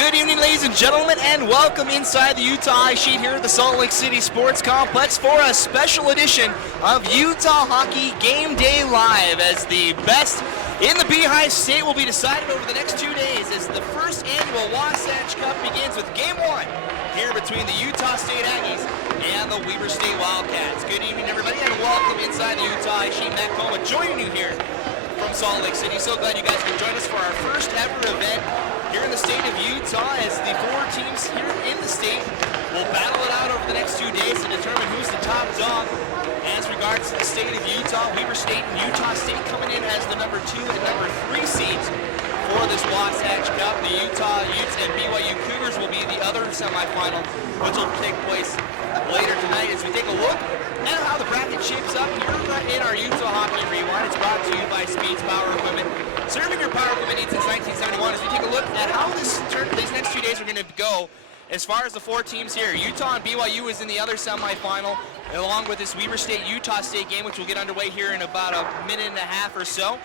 Good evening, ladies and gentlemen, and welcome inside the Utah Ice Sheet here at the Salt Lake City Sports Complex for a special edition of Utah Hockey Game Day Live, as the best in the Beehive State will be decided over the next 2 days as the first annual Wasatch Cup begins with Game 1 here between the Utah State Aggies and the WEBER State Wildcats. Good evening, everybody, and welcome inside the Utah Ice Sheet. Matt Coma joining you here from Salt Lake City. So glad you guys could join us for our first ever event here in the state of Utah, as the 4 teams here in the state will battle it out over the next 2 days to determine who's the top dog. As regards to the state of Utah, WEBER State and Utah State coming in as the number 2 and number 3 seeds for this Wasatch Cup. The Utah Utes and BYU Cougars will be the other semifinal, which will take place later tonight. As we take a look at how the bracket shapes up here in our Utah Hockey Rewind, it's brought to you by Speeds Power Equipment. Serving your power equipment needs since 1971. As we take a look at how these next 2 days are going to go, as far as the 4 teams here, Utah and BYU is in the other semifinal, along with this WEBER State-Utah State game, which will get underway here in about a minute and a half or so.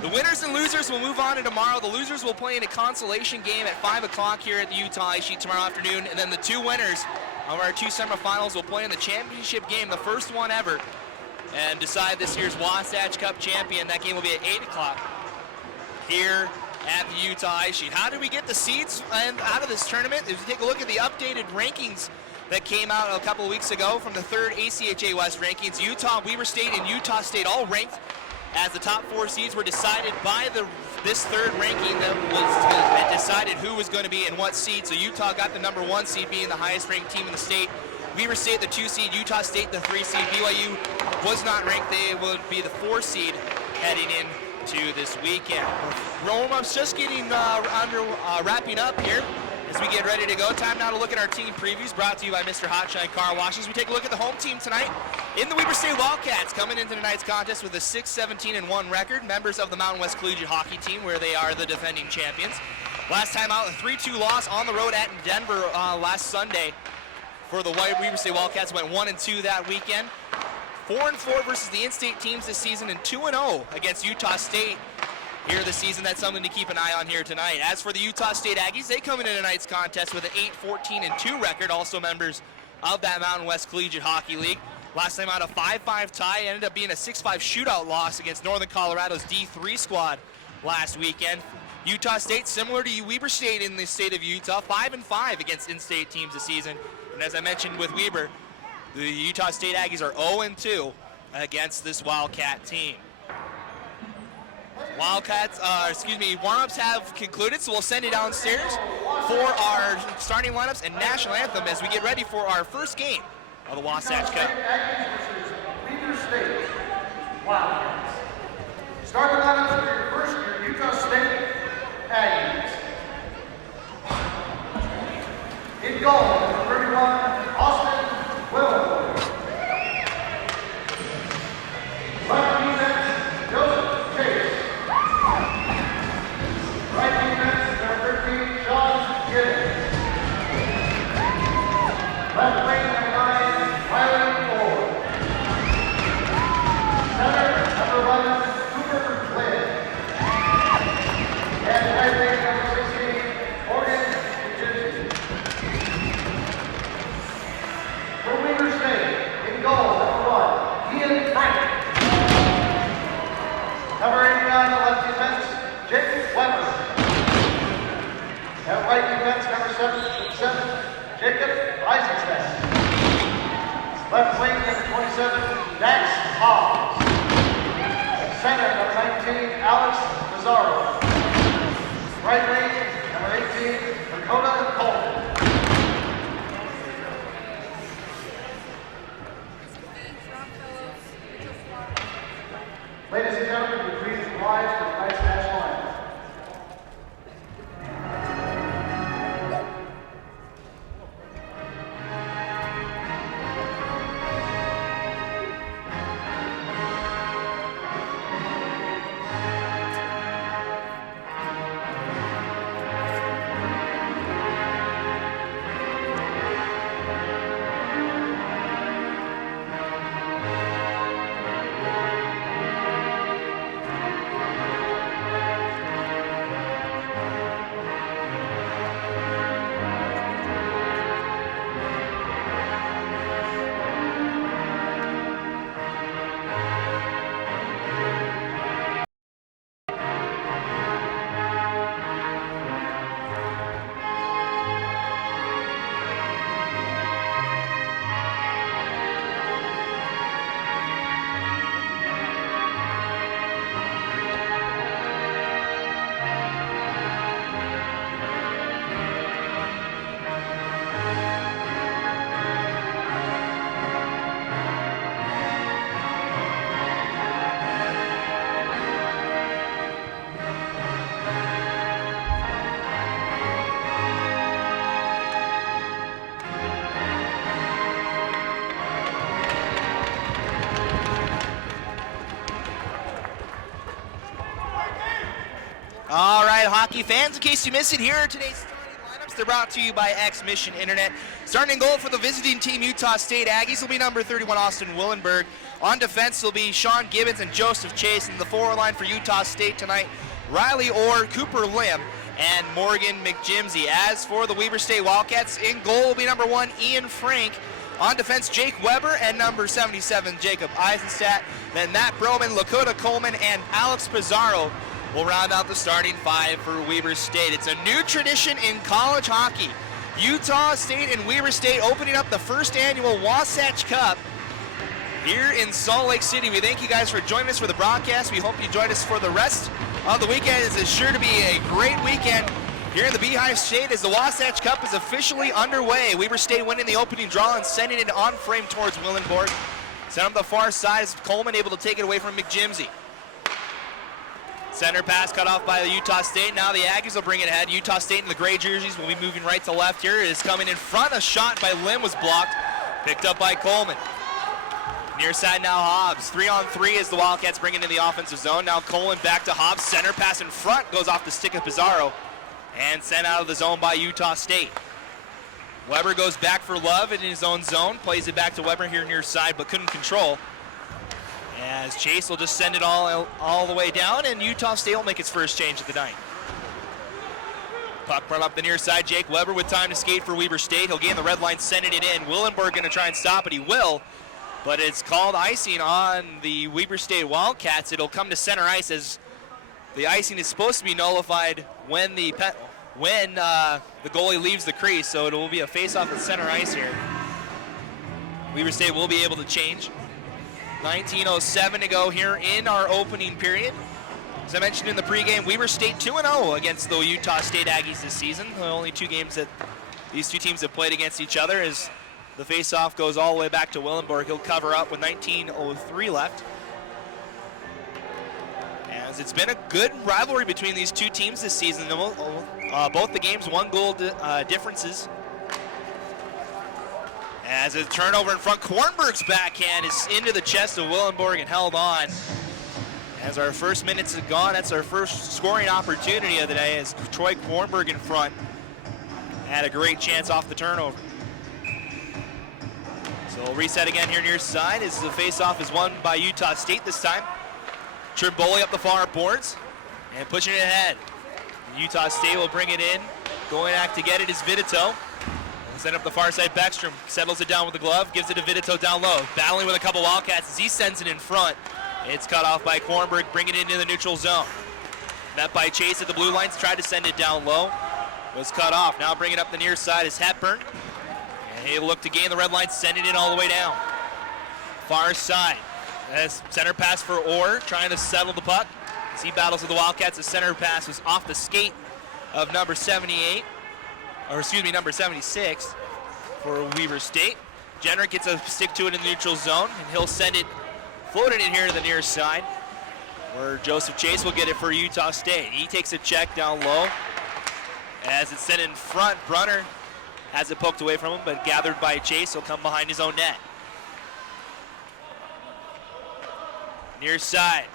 The winners and losers will move on to tomorrow. The losers will play in a consolation game at 5 o'clock here at the Utah Ice Sheet tomorrow afternoon, and then the 2 winners of our 2 semifinals will play in the championship game, the first one ever, and decide this year's Wasatch Cup champion. That game will be at 8 o'clock here at the Utah Ice Sheet. How did we get the seeds and out of this tournament? If you take a look at the updated rankings that came out a couple of weeks ago from the 3rd ACHA West rankings, Utah, WEBER State, and Utah State all ranked as the top 4 seeds were decided by this 3rd ranking that decided who was going to be in what seed. So Utah got the number 1 seed, being the highest ranked team in the state. WEBER State the 2 seed, Utah State the 3 seed. BYU was not ranked. They would be the 4 seed heading in to this weekend. Warm-ups just getting wrapping up here as we get ready to go. Time now to look at our team previews, brought to you by Mr. Hotshine Car Washes. We take a look at the home team tonight in the WEBER State Wildcats, coming into tonight's contest with a 6-17-1 record, members of the Mountain West Collegiate Hockey Team, where they are the defending champions. Last time out, a 3-2 loss on the road at Denver last Sunday for the WEBER State Wildcats. Went 1-2 that weekend. 4-4 versus the in-state teams this season, and 2-0 against Utah State here this season. That's something to keep an eye on here tonight. As for the Utah State Aggies, they come into tonight's contest with an 8-14-2 record, also members of that Mountain West Collegiate Hockey League. Last time out, a 5-5 tie, ended up being a 6-5 shootout loss against Northern Colorado's D3 squad last weekend. Utah State, similar to WEBER State in the state of Utah, 5-5 against in-state teams this season. And as I mentioned with WEBER, the Utah State Aggies are 0-2 against this Wildcat team. Warm-ups have concluded, so we'll send you downstairs for our starting lineups and national anthem as we get ready for our first game of the Wasatch Cup. WEBER State Wildcats. Starting lineups for your first year Utah State Aggies. In goal, number 31, Austin Willow. Left defense, Joseph Chase. Right defense, number 13, Sean Gibbons. Left wing, number 9, Riley Ford. Center, number 1, Cooper Flynn. And right wing, number 16, Morgan Jiffy. For WEBER State, in goal, number 1, Ian Frank. Number 89, the left defense, Jake Weber. At right defense, number 7, Jacob Isaacson. Left wing, number 27, Dax Hobbs. Center, number 19, Alex Mazzaro. Right wing, number 18, Dakota Coleman. Ladies and gentlemen, we greet you live for tonight's national anthem. Inside Hockey fans. In case you missed it, here are today's starting lineups. They're brought to you by X-Mission Internet. Starting goal for the visiting team, Utah State Aggies, will be number 31, Austin Willenberg. On defense will be Sean Gibbons and Joseph Chase. And the forward line for Utah State tonight, Riley Orr, Cooper Lim, and Morgan McJimsey. As for the Weber State Wildcats, in goal will be number 1, Ian Frank. On defense, Jake Weber, and number 77, Jacob Eisenstadt. Then Matt Broman, Lakota Coleman, and Alex Pizarro will round out the starting 5 for Weber State. It's a new tradition in college hockey. Utah State and Weber State opening up the first annual Wasatch Cup here in Salt Lake City. We thank you guys for joining us for the broadcast. We hope you join us for the rest of the weekend. It's sure to be a great weekend here in the Beehive State as the Wasatch Cup is officially underway. Weber State winning the opening draw and sending it on frame towards Willenborg. Sent on the far side is Coleman able to take it away from McJimsey. Center pass cut off by the Utah State. Now the Aggies will bring it ahead. Utah State in the gray jerseys will be moving right to left here. It is coming in front. A shot by Lim was blocked. Picked up by Coleman. Near side now Hobbs. 3-on-3 as the Wildcats bring it in the offensive zone. Now Coleman back to Hobbs. Center pass in front. Goes off the stick of Pizarro. And sent out of the zone by Utah State. Weber goes back for Love in his own zone. Plays it back to Weber here near side, but couldn't control. As Chase will just send it all the way down, and Utah State will make its first change of the night. Puck brought up the near side. Jake Weber with time to skate for Weber State. He'll gain the red line, sending it in. Willenberg going to try and stop it. He will, but it's called icing on the Weber State Wildcats. It'll come to center ice as the icing is supposed to be nullified when the goalie leaves the crease, so it will be a face-off at center ice here. Weber State will be able to change. 19:07 to go here in our opening period. As I mentioned in the pregame, Weber State 2-0 against the Utah State Aggies this season. The only 2 games that these 2 teams have played against each other as the face-off goes all the way back to Willenborg. He'll cover up with 19:03 left. As it's been a good rivalry between these 2 teams this season. Both the games 1-goal differences. As a turnover in front, Kornberg's backhand is into the chest of Willenborg and held on. As our first minutes have gone, that's our first scoring opportunity of the day as Troy Kornberg in front had a great chance off the turnover. So we'll reset again here near side as the faceoff is won by Utah State this time. Trimboli up the far boards and pushing it ahead. Utah State will bring it in. Going back to get it is Vidito. Send up the far side, Beckstrom settles it down with the glove, gives it to Vidito down low. Battling with a couple Wildcats as he sends it in front. It's cut off by Kornberg, bringing it into the neutral zone. Met by Chase at the blue lines, tried to send it down low. Was cut off. Now bringing up the near side is Hepburn. And he'll look to gain the red line, send it in all the way down. Far side. As center pass for Orr, trying to settle the puck. As he battles with the Wildcats, the center pass was off the skate of number 76 for Weber State. Jenrick gets a stick to it in the neutral zone, and he'll send it floated in here to the near side, where Joseph Chase will get it for Utah State. He takes a check down low. As it's sent in front, Brunner has it poked away from him, but gathered by Chase. He'll come behind his own net. Near side.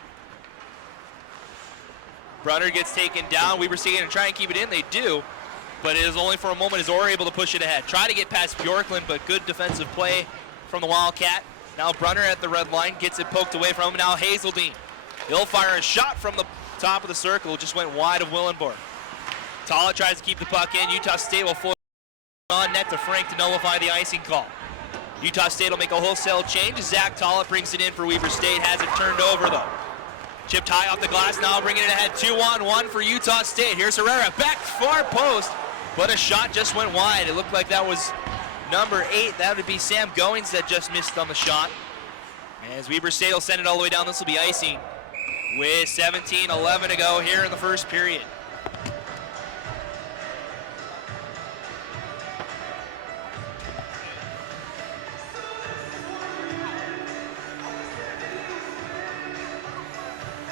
Brunner gets taken down. Weber State going to try and keep it in. They do, but it is only for a moment as Orr able to push it ahead. Try to get past Bjorklund, but good defensive play from the Wildcat. Now Brunner at the red line, gets it poked away from him. Now Hazeldine. He'll fire a shot from the top of the circle. Just went wide of Willenborg. Tollett tries to keep the puck in. Utah State will float on net to Frank to nullify the icing call. Utah State will make a wholesale change. Zach Tollett brings it in for Weber State. Has it turned over though. Chipped high off the glass, now bringing it ahead 2-on-1 for Utah State. Here's Herrera, back far post, but a shot just went wide. It looked like that was number 8. That would be Sam Goings that just missed on the shot. As Weber State will send it all the way down, this will be icing with 17:11 to go here in the first period.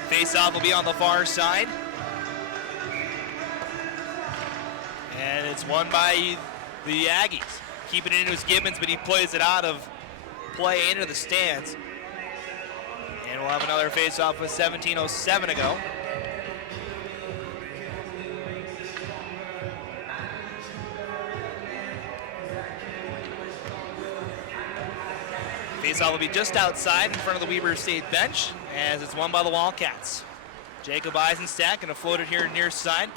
Face-off will be on the far side. And it's won by the Aggies. Keeping it into his Gibbons, but he plays it out of play into the stands. And we'll have another face-off with 17:07 to go. Faceoff will be just outside in front of the Weber State bench as it's won by the Wildcats. Jacob Eisenstadt going to float it here near side.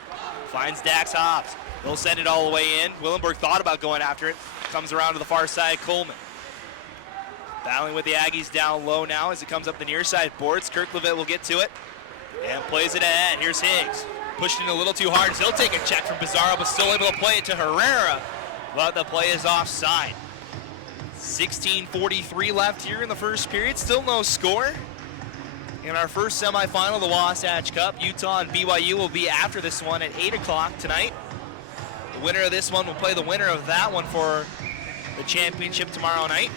Finds Dax Hobbs. He'll send it all the way in. Willenberg thought about going after it. Comes around to the far side, Coleman. Battling with the Aggies down low now as it comes up the near side boards. Kirk Levitt will get to it and plays it ahead. Here's Higgs. Pushed in a little too hard. He'll take a check from Pizarro, but still able to play it to Herrera. But the play is offside. 16:43 left here in the first period. Still no score. In our first semifinal of the Wasatch Cup, Utah and BYU will be after this one at 8 o'clock tonight. The winner of this one will play the winner of that one for the championship tomorrow night.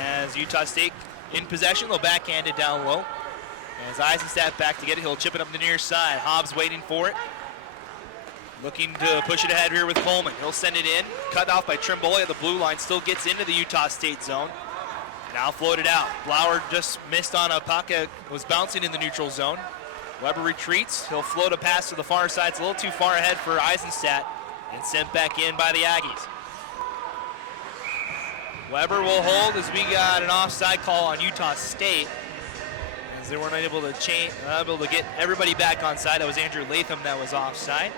As Utah State in possession, they'll backhand it down low. As Eisenstadt back to get it, he'll chip it up the near side. Hobbs waiting for it. Looking to push it ahead here with Coleman. He'll send it in. Cut off by Trimboli at the blue line. Still gets into the Utah State zone. Now floated out. Blauer just missed on a puck. Was bouncing in the neutral zone. Weber retreats. He'll float a pass to the far side. It's a little too far ahead for Eisenstadt and sent back in by the Aggies. Weber will hold as we got an offside call on Utah State. As they weren't able to get everybody back on side. That was Andrew Latham that was offside.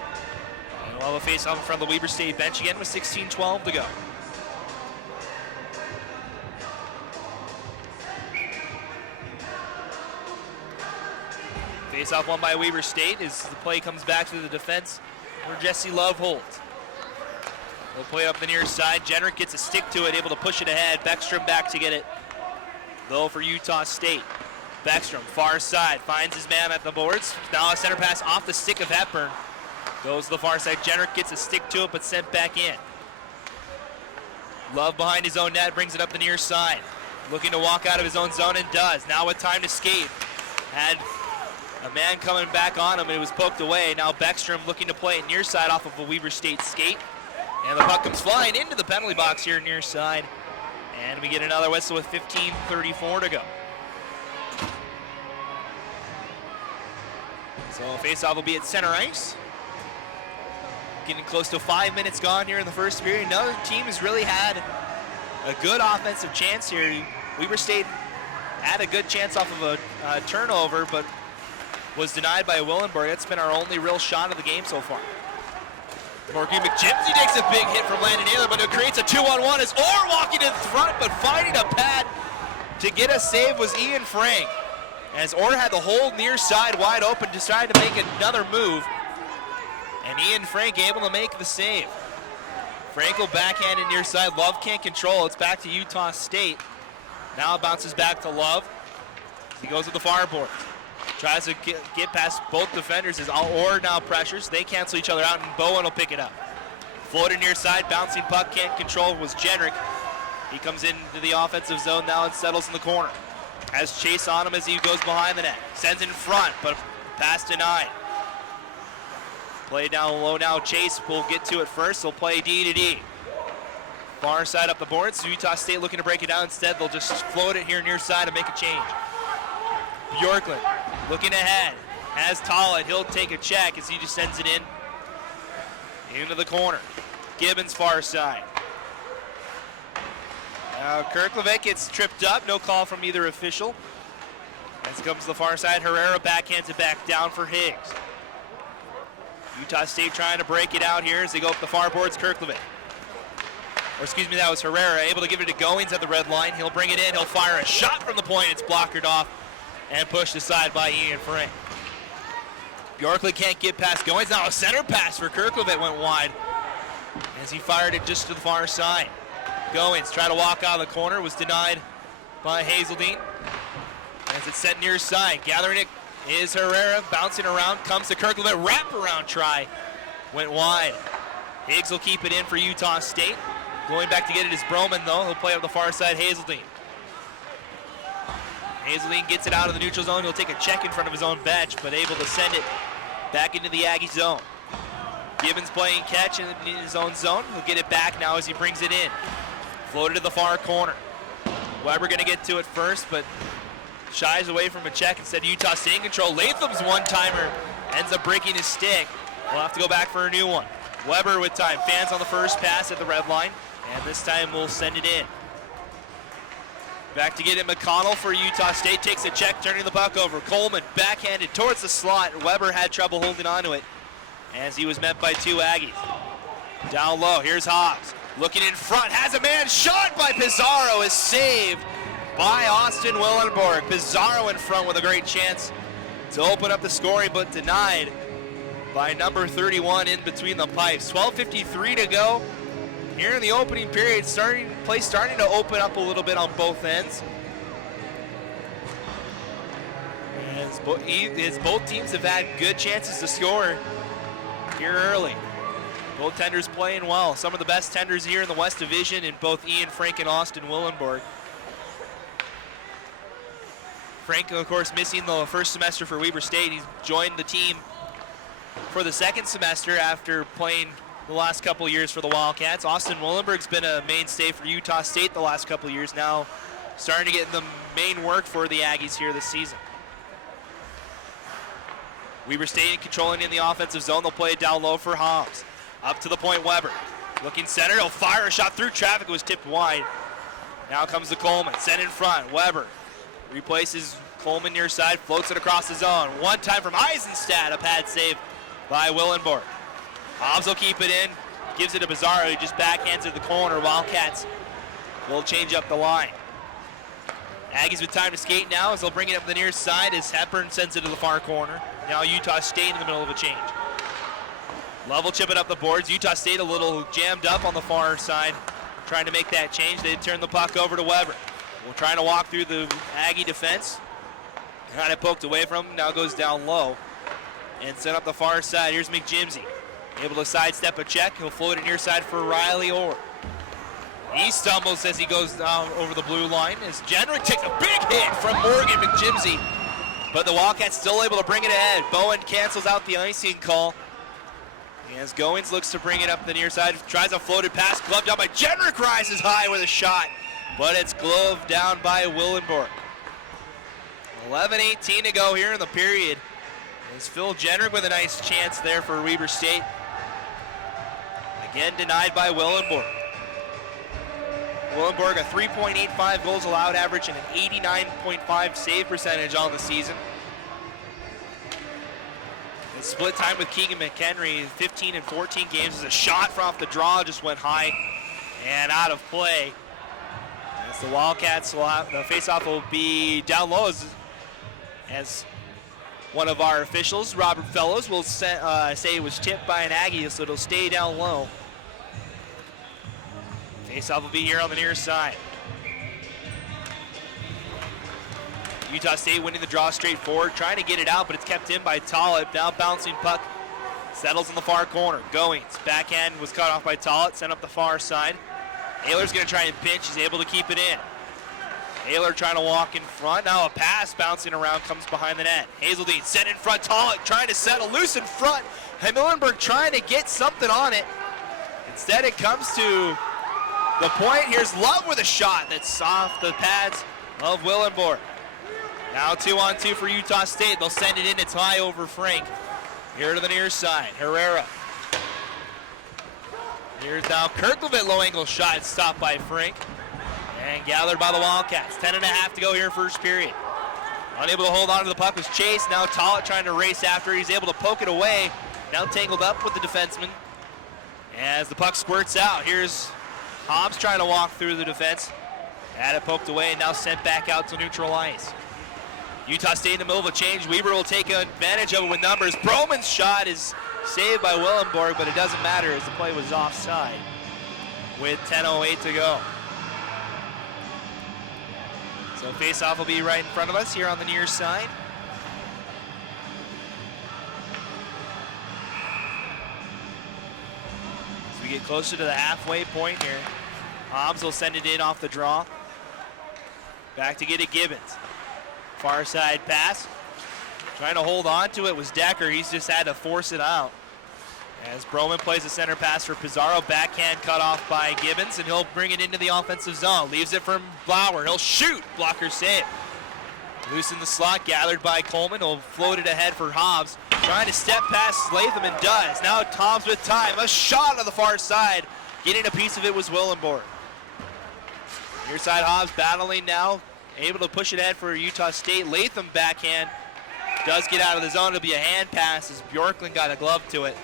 And we'll have a face-off in front of the Weber State bench again with 16:12 to go. Face-off won by Weber State as the play comes back to the defense where Jesse Love holds. They'll play up the near side. Jenrick gets a stick to it, able to push it ahead. Beckstrom back to get it, though, for Utah State. Beckstrom, far side, finds his man at the boards. Now a center pass off the stick of Hepburn. Goes to the far side. Jenrick gets a stick to it, but sent back in. Love behind his own net, brings it up the near side. Looking to walk out of his own zone and does. Now with time to skate. Had a man coming back on him and it was poked away. Now Beckstrom looking to play it near side off of a Weber State skate. And the puck comes flying into the penalty box here near side. And we get another whistle with 15:34 to go. So face-off will be at center ice. Getting close to 5 minutes gone here in the first period. Another team has really had a good offensive chance here. Weber State had a good chance off of a turnover, but was denied by Willenberg. That's been our only real shot of the game so far. Morgan McJimsey takes a big hit from Landon Naylor, but it creates a 2-on-1 as Orr walking in front, but finding a pad to get a save was Ian Frank. As Orr had the whole near side wide open, decided to make another move, and Ian Frank able to make the save. Frank will backhand it near side. Love can't control. It's back to Utah State. Now it bounces back to Love. He goes with the far board. Tries to get past both defenders as Orr now pressures. They cancel each other out, and Bowen will pick it up. Floated near side, bouncing puck, can't control, was Jenrick. He comes into the offensive zone now and settles in the corner. Has Chase on him as he goes behind the net. Sends in front, but pass denied. Play down low now. Chase will get to it first. He'll play D to D. Far side up the boards. Utah State looking to break it down. Instead, they'll just float it here near side and make a change. Bjorklund looking ahead. Has Tollett. He'll take a check as he just sends it in into the corner. Gibbons far side. Now Kirk Levitt gets tripped up. No call from either official. As it comes to the far side, Herrera backhands it back down for Higgs. Utah State trying to break it out here as they go up the far boards. Kirk Levitt. Or excuse me, that was Herrera. Able to give it to Goings at the red line. He'll bring it in. He'll fire a shot from the point. It's blockered off and pushed aside by Ian Frank. Bjorklund can't get past Goings. Now a center pass for Kirk Levitt went wide as he fired it just to the far side. Goings tried to walk out of the corner, was denied by Hazeldine. As it's set near side, gathering it is Herrera, bouncing around, comes to Kirk Levitt, wraparound try, went wide. Higgs will keep it in for Utah State. Going back to get it is Broman though, he'll play up the far side, Hazeldine. Hazeldine gets it out of the neutral zone, he'll take a check in front of his own bench, but able to send it back into the Aggie zone. Gibbons playing catch in his own zone, he'll get it back now as he brings it in. Floated to the far corner. Weber gonna get to it first, but shies away from a check. Instead, Utah State in control. Latham's one-timer ends up breaking his stick. We'll have to go back for a new one. Weber with time. Fans on the first pass at the red line, and this time we'll send it in. Back to get it, McConnell for Utah State. Takes a check, turning the puck over. Coleman backhanded towards the slot. Weber had trouble holding on to it as he was met by two Aggies. Down low, here's Hobbs. Looking in front, has a man, shot by Pizarro, is saved by Austin Willenborg. Pizarro in front with a great chance to open up the scoring, but denied by number 31 in between the pipes. 12:53 to go here in the opening period. Play starting to open up a little bit on both ends. As both teams have had good chances to score here early. Both tenders playing well. Some of the best tenders here in the West Division in both Ian Frank and Austin Willenborg. Frank, of course, missing the first semester for Weber State. He's joined the team for the second semester after playing the last couple years for the Wildcats. Austin Willenborg's been a mainstay for Utah State the last couple years, now starting to get the main work for the Aggies here this season. Weber State controlling in the offensive zone. They'll play it down low for Hobbs. Up to the point, Weber. Looking center, he'll fire a shot through traffic, was tipped wide. Now comes the Coleman, sent in front. Weber replaces Coleman near side, floats it across the zone. One time from Eisenstadt, a pad save by Willenborg. Hobbs will keep it in, gives it to Pizarro, he just backhands it to the corner. Wildcats will change up the line. Aggies with time to skate now as they'll bring it up the near side as Hepburn sends it to the far corner. Now Utah State in the middle of a change. Love will chip it up the boards. Utah State a little jammed up on the far side, trying to make that change. They turn the puck over to Weber. We're trying to walk through the Aggie defense. Got it poked away from him, now goes down low and sent up the far side. Here's McJimsey, able to sidestep a check. He'll float it near side for Riley Orr. He stumbles as he goes down over the blue line as Jenrick takes a big hit from Morgan McJimsey, but the Wildcats still able to bring it ahead. Bowen cancels out the icing call as Goins looks to bring it up the near side, tries a floated pass, gloved up by Jenrick, rises high with a shot, but it's gloved down by Willenborg. 11:18 to go here in the period. As Phil Jenrick with a nice chance there for Weber State. Again denied by Willenborg. Willenborg a 3.85 goals allowed average and an 89.5 save percentage on the season. And split time with Keegan McHenry, 15 and 14 games as a shot from off the draw just went high and out of play. As the Wildcats will have, the faceoff will be down low as one of our officials, Robert Fellows, will say it was tipped by an Aggie, so it'll stay down low. Faceoff will be here on the near side. Utah State winning the draw straight forward, trying to get it out, but it's kept in by Tollett. Now bouncing puck, settles in the far corner. Goings, backhand was cut off by Tollett, sent up the far side. Ayler's gonna try and pinch, he's able to keep it in. Ayler trying to walk in front. Now a pass bouncing around comes behind the net. Hazeldine set in front. Tollett trying to settle loose in front. Millenberg trying to get something on it. Instead it comes to the point. Here's Love with a shot that's off the pads of Willenborg. Now 2-on-2 for Utah State. They'll send it in. It's high over Frank. Here to the near side. Herrera. Here's now Kirklevitt, low angle shot stopped by Frank. And gathered by the Wildcats. 10.5 to go here in first period. Unable to hold on to the puck was Chase. Now Tollett trying to race after it. He's able to poke it away. Now tangled up with the defenseman as the puck squirts out. Here's Hobbs trying to walk through the defense. Had it poked away and now sent back out to neutral ice. Utah State in the middle of a change. Weber will take advantage of it with numbers. Broman's shot is saved by Willenborg, but it doesn't matter as the play was offside with 10:08 to go. So face-off will be right in front of us here on the near side. As we get closer to the halfway point here, Hobbs will send it in off the draw. Back to get it Gibbons. Far side pass. Trying to hold on to it was Decker. He's just had to force it out. As Broman plays a center pass for Pizarro, backhand cut off by Gibbons, and he'll bring it into the offensive zone. Leaves it for Blauer. He'll shoot. Blocker save. Loose in the slot, gathered by Coleman. He'll float it ahead for Hobbs. Trying to step past Latham and does. Now Toms with time. A shot on the far side. Getting a piece of it was Willenborg. Near side Hobbs battling now, able to push it ahead for Utah State. Latham backhand does get out of the zone. It'll be a hand pass as Bjorklund got a glove to it.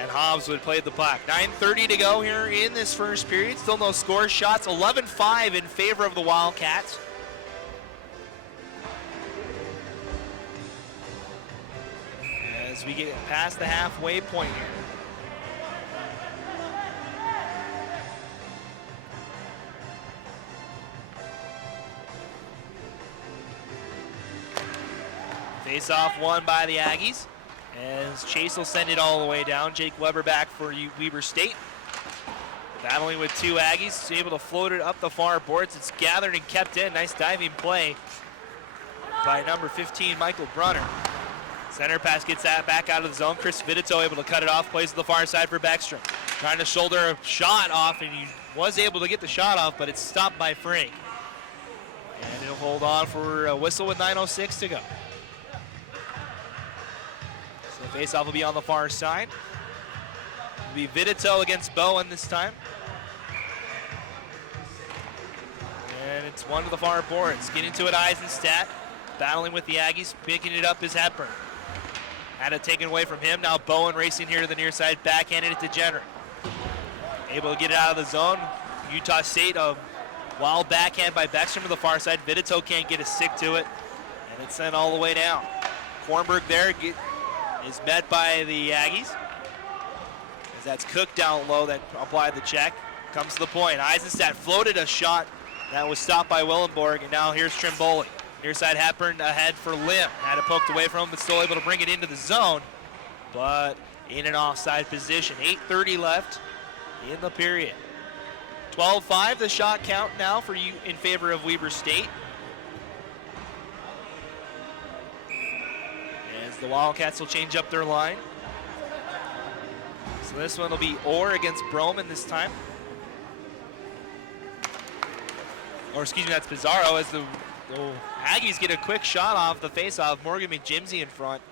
And Hobbs would play the puck. 9:30 to go here in this first period. Still no score shots. 11-5 in favor of the Wildcats. As we get past the halfway point here. Face-off won by the Aggies, as Chase will send it all the way down. Jake Weber back for Weber State. Battling with two Aggies, able to float it up the far boards. It's gathered and kept in. Nice diving play by number 15, Michael Brunner. Center pass gets that back out of the zone. Chris Vidito able to cut it off, plays to the far side for Beckstrom. Trying to shoulder a shot off, and he was able to get the shot off, but it's stopped by Frank. And he'll hold on for a whistle with 9:06 to go. So the faceoff will be on the far side. It'll be Vidito against Bowen this time. And it's one to the far boards. Getting to it, Eisenstadt. Battling with the Aggies. Picking it up is Hepburn. Had it taken away from him. Now Bowen racing here to the near side. Backhanded it to Jenner. Able to get it out of the zone. Utah State, a wild backhand by Beckstrom to the far side. Vidito can't get a stick to it. And it's sent all the way down. Kornberg there is met by the Aggies. As that's Cook down low that applied the check. Comes to the point. Eisenstadt floated a shot that was stopped by Willenborg, and now here's Trimboli. Near side Hepburn ahead for Lim. Had it poked away from him, but still able to bring it into the zone, but in an offside position. 8:30 left in the period. 12-5 the shot count now for you in favor of Weber State. As the Wildcats will change up their line. So this one will be Orr against Broman this time. Or excuse me, that's Pizarro, as the Aggies get a quick shot off the face-off. Morgan McJimsey in front.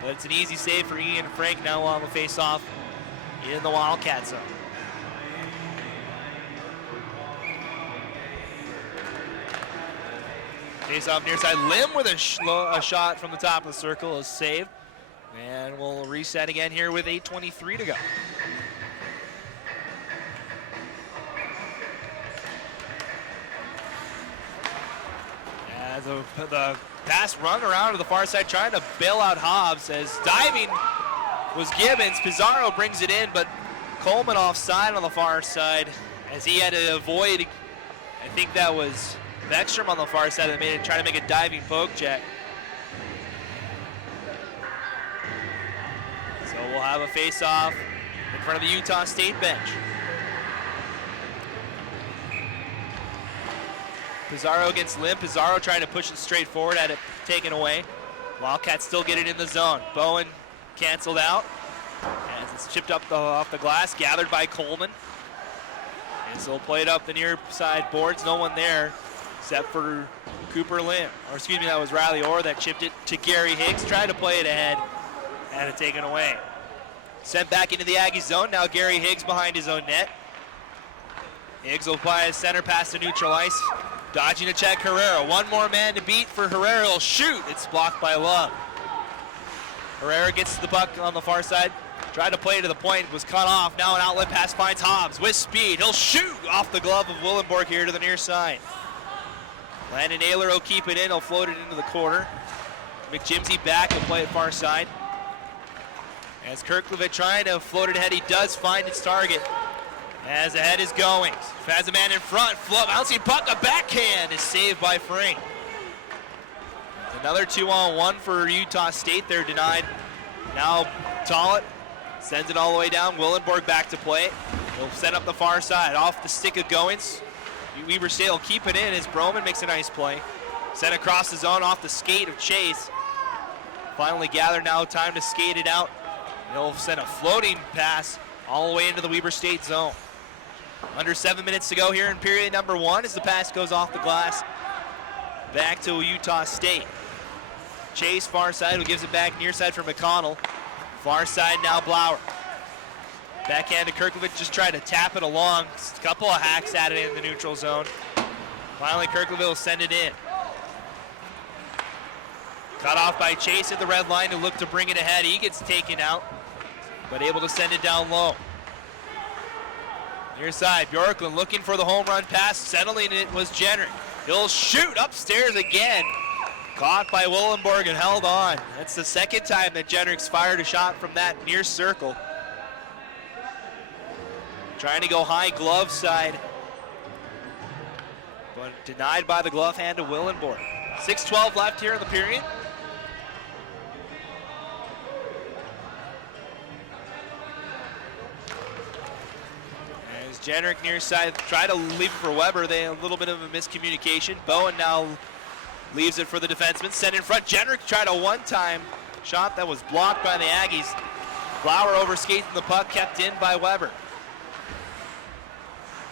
But it's an easy save for Ian Frank now on the face-off in the Wildcat zone. Face-off near side. Lim with a shot from the top of the circle is saved. And we'll reset again here with 8:23 to go. As the pass run around to the far side, trying to bail out Hobbs, as diving was Gibbons. Pizarro brings it in, but Coleman offside on the far side, as he had to avoid, I think that was Beckstrom on the far side that made it, trying to make a diving poke check. So we'll have a face-off in front of the Utah State bench. Pizarro against Lim. Pizarro trying to push it straight forward, had it taken away. Wildcats still get it in the zone. Bowen canceled out as it's chipped up off the glass, gathered by Coleman. And so played up the near side boards. No one there except for Cooper Lim. Or excuse me, that was Riley Orr that chipped it to Gary Higgs. Tried to play it ahead, had it taken away. Sent back into the Aggie zone. Now Gary Higgs behind his own net. Higgs will apply his center pass to neutral ice. Dodging a check, Herrera. One more man to beat for Herrera. He'll shoot. It's blocked by Love. Herrera gets to the puck on the far side. Tried to play to the point, was cut off. Now an outlet pass finds Hobbs with speed. He'll shoot off the glove of Willenborg here to the near side. Landon Naylor will keep it in. He'll float it into the corner. McJimsey back. He'll play it far side. As Kirklevitt trying to float it ahead, he does find its target. As ahead is Goings. Has a man in front. Float, bouncing puck, a backhand is saved by Frank. Another 2-on-1 for Utah State. They're denied. Now Tollett sends it all the way down. Willenborg back to play. He'll set up the far side. Off the stick of Goings. Weber State will keep it in as Broman makes a nice play. Sent across the zone off the skate of Chase. Finally gathered now. Time to skate it out. He'll send a floating pass all the way into the Weber State zone. Under 7 minutes to go here in period number 1 as the pass goes off the glass back to Utah State. Chase far side, who gives it back near side for McConnell. Far side now Blauer. Backhand to Kirklovich, just trying to tap it along. Just a couple of hacks at it in the neutral zone. Finally, Kirklovich will send it in. Cut off by Chase at the red line to look to bring it ahead. He gets taken out, but able to send it down low. Near side, Bjorklund looking for the home run pass. Settling it was Jenner. He'll shoot upstairs again. Caught by Willenborg and held on. That's the second time that Jenrick's fired a shot from that near circle. Trying to go high glove side, but denied by the glove hand to Willenborg. 6:12 left here in the period. As Jenrick near side try to leave it for Weber, they had a little bit of a miscommunication. Bowen now leaves it for the defenseman. Sent in front. Jenrick tried a one-time shot that was blocked by the Aggies. Flower overskating the puck, kept in by Weber.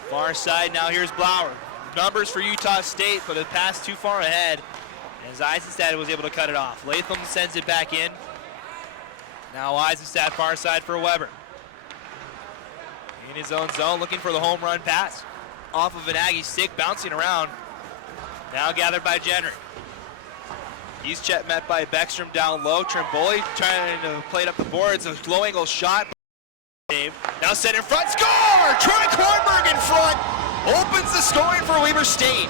Far side now, here's Blauer. Numbers for Utah State, but it passed too far ahead as Eisenstadt was able to cut it off. Latham sends it back in. Now Eisenstadt far side for Weber. In his own zone, looking for the home run pass. Off of an Aggie stick, bouncing around. Now gathered by Jenner. He's met by Beckstrom down low. Trimboli trying to play it up the boards. A low angle shot. Now set in front, score! Troy Kornberg in front, opens the scoring for Weber State.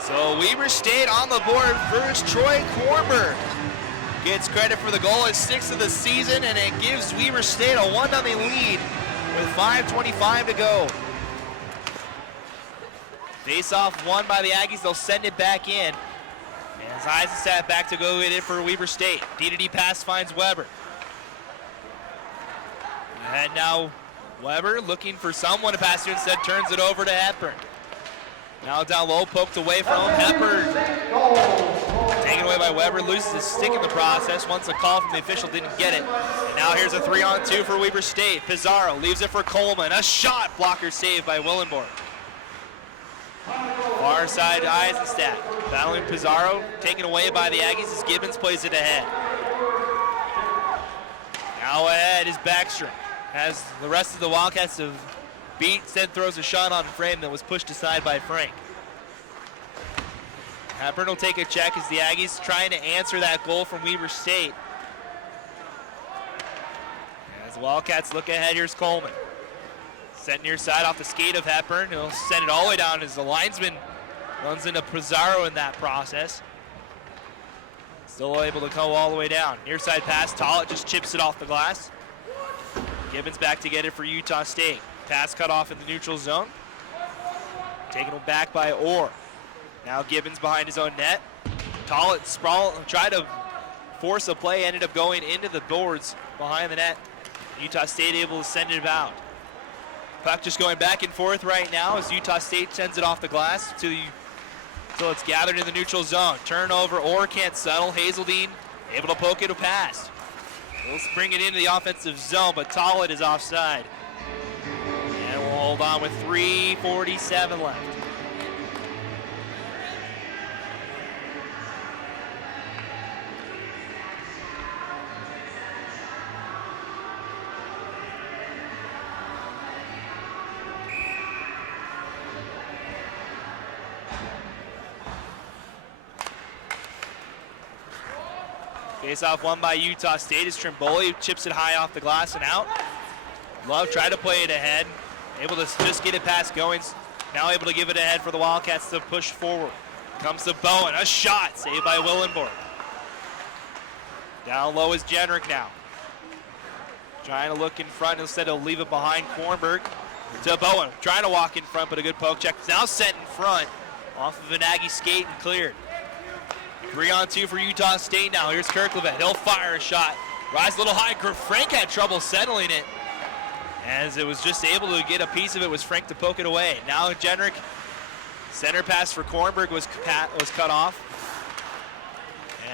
So Weber State on the board first. Troy Kornberg gets credit for the goal, his 6th of the season, and it gives Weber State a 1-0 lead with 5:25 to go. Face-off won by the Aggies. They'll send it back in. As Eisenstadt back to go in it for Weber State. D-to-D pass finds Weber. And now Weber looking for someone to pass to, instead turns it over to Hepburn. Now down low, poked away from him. Hepburn taken away by Weber, loses his stick in the process once a call from the official didn't get it. And now here's a 3-on-2 for Weber State. Pizarro leaves it for Coleman. A shot, blocker saved by Willenborg. Far side Eisenstadt. Battling Pizarro, taken away by the Aggies as Gibbons plays it ahead. Now ahead is Backstrom. As the rest of the Wildcats have beat, instead throws a shot on frame that was pushed aside by Frank. Hepburn will take a check as the Aggies trying to answer that goal from Weber State. As the Wildcats look ahead, here's Coleman. Sent near side off the skate of Hepburn. He'll send it all the way down as the linesman runs into Pizarro in that process. Still able to go all the way down. Near side pass, Tollett just chips it off the glass. Gibbons back to get it for Utah State. Pass cut off in the neutral zone. Taken back by Orr. Now Gibbons behind his own net. Tollett tried to force a play, ended up going into the boards behind the net. Utah State able to send it out. Puck just going back and forth right now as Utah State sends it off the glass until it's gathered in the neutral zone. Turnover, Orr can't settle. Hazeldine able to poke it a pass. We'll bring it into the offensive zone, but Tollett is offside. And we'll hold on with 3:47 left. Face-off won by Utah State as Trimboli chips it high off the glass and out. Love tried to play it ahead, able to just get it past Goings. Now able to give it ahead for the Wildcats to push forward. Comes to Bowen, a shot saved by Willenborg. Down low is Jenrick now. Trying to look in front instead of leave it behind Kornberg. To Bowen, trying to walk in front, but a good poke check. Now sent in front off of an Aggie skate and cleared. 3-on-2 for Utah State now. Here's Kirklevet. He'll fire a shot. Rise a little high. Frank had trouble settling it. As it was just able to get a piece of it was Frank to poke it away. Now Jenrick, center pass for Kornberg was cut off.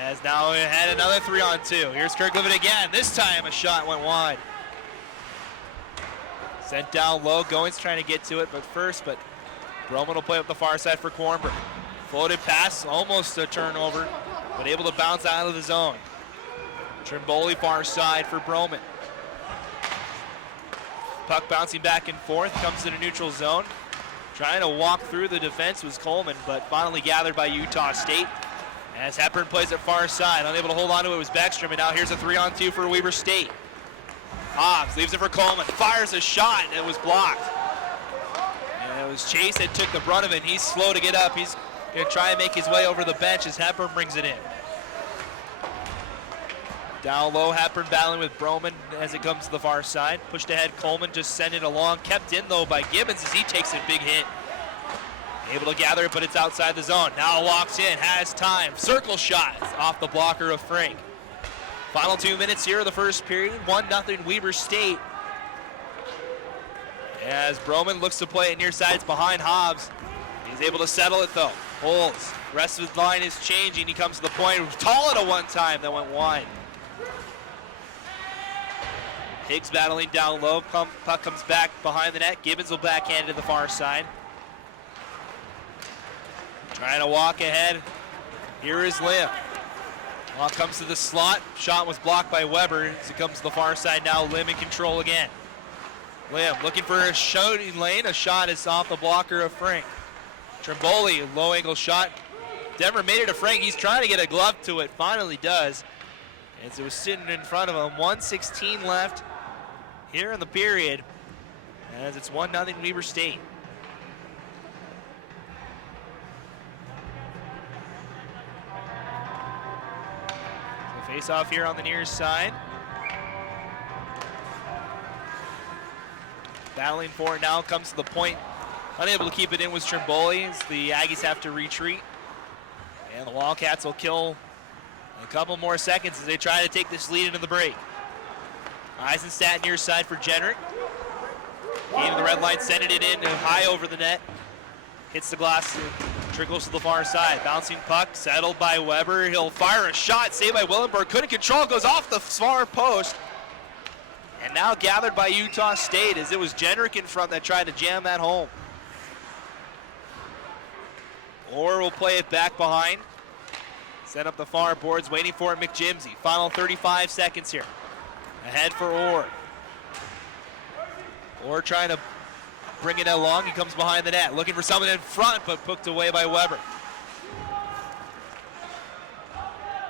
As now it had another 3-on-2. Here's Kirklevet again. This time a shot went wide. Sent down low, Goins trying to get to it, but Broman will play up the far side for Kornberg. Floated pass, almost a turnover, but able to bounce out of the zone. Trimboli far side for Broman. Puck bouncing back and forth, comes to the neutral zone. Trying to walk through the defense was Coleman, but finally gathered by Utah State. As Hepburn plays it far side, unable to hold on to it was Beckstrom, and now here's a 3-on-2 for Weber State. Hobbs leaves it for Coleman, fires a shot, and it was blocked. And it was Chase that took the brunt of it. He's slow to get up. He's going to try and make his way over the bench as Hepburn brings it in. Down low, Hepburn battling with Broman as it comes to the far side. Pushed ahead, Coleman just sent it along. Kept in though by Gibbons as he takes a big hit. Able to gather it, but it's outside the zone. Now walks in, has time. Circle shot off the blocker of Frank. Final 2 minutes here of the first period. 1-0 Weber State. As Broman looks to play it near sides behind Hobbs. He's able to settle it though. Holds. Rest of the line is changing. He comes to the point. Tall at a one time that went wide. Higgs battling down low. Puck comes back behind the net. Gibbons will backhand to the far side. Trying to walk ahead. Here is Lim. Long comes to the slot. Shot was blocked by Weber. As it comes to the far side now, Lim in control again. Lim looking for a shooting lane. A shot is off the blocker of Frank. Trimboli, low angle shot. Denver made it to Frank. He's trying to get a glove to it. Finally does. As it was sitting in front of him. 1:16 left here in the period. As it's 1-0 Weber State. So face off here on the near side. Battling for it now, comes to the point. Unable to keep it in was Trimboli as the Aggies have to retreat. And the Wildcats will kill a couple more seconds as they try to take this lead into the break. Eisenstadt near side for Jenrick. Came to the red line, sending it in high over the net. Hits the glass, trickles to the far side. Bouncing puck, settled by Weber. He'll fire a shot, saved by Willenberg. Couldn't control, goes off the far post. And now gathered by Utah State as it was Jenrick in front that tried to jam that home. Orr will play it back behind. Set up the far boards, waiting for it, McJimsey. Final 35 seconds here. Ahead for Orr. Orr trying to bring it along. He comes behind the net, looking for someone in front, but poked away by Weber.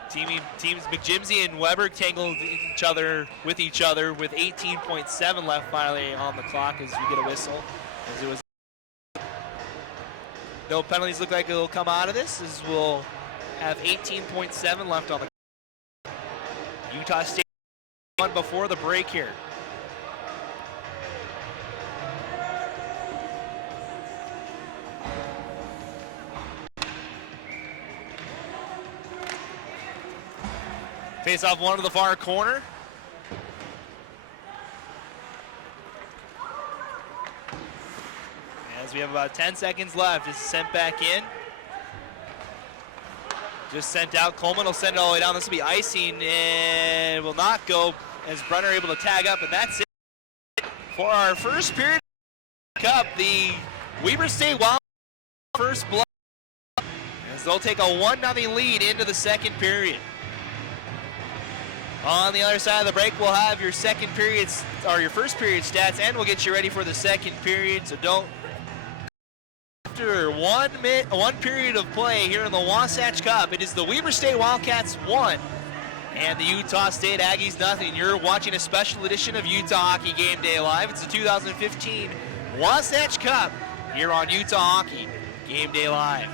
Teams McJimsey and Weber tangled each other with 18.7 left finally on the clock as we get a whistle. As it was no penalties look like it'll come out of this, as we'll have 18.7 left on the clock. Utah State won before the break here. Face off one to the far corner. As we have about 10 seconds left, it's sent back in. Just sent out. Coleman will send it all the way down. This will be icing and will not go as Brunner able to tag up, and that's it for our first period cup. The Weber State Wild first blood as they'll take a 1-0 lead into the second period. On the other side of the break, we'll have your second periods or your first period stats, and we'll get you ready for the second period. So don't. After one period of play here in the Wasatch Cup, it is the Weber State Wildcats 1 and the Utah State Aggies 0. You're watching a special edition of Utah Hockey Game Day Live. It's the 2015 Wasatch Cup here on Utah Hockey Game Day Live.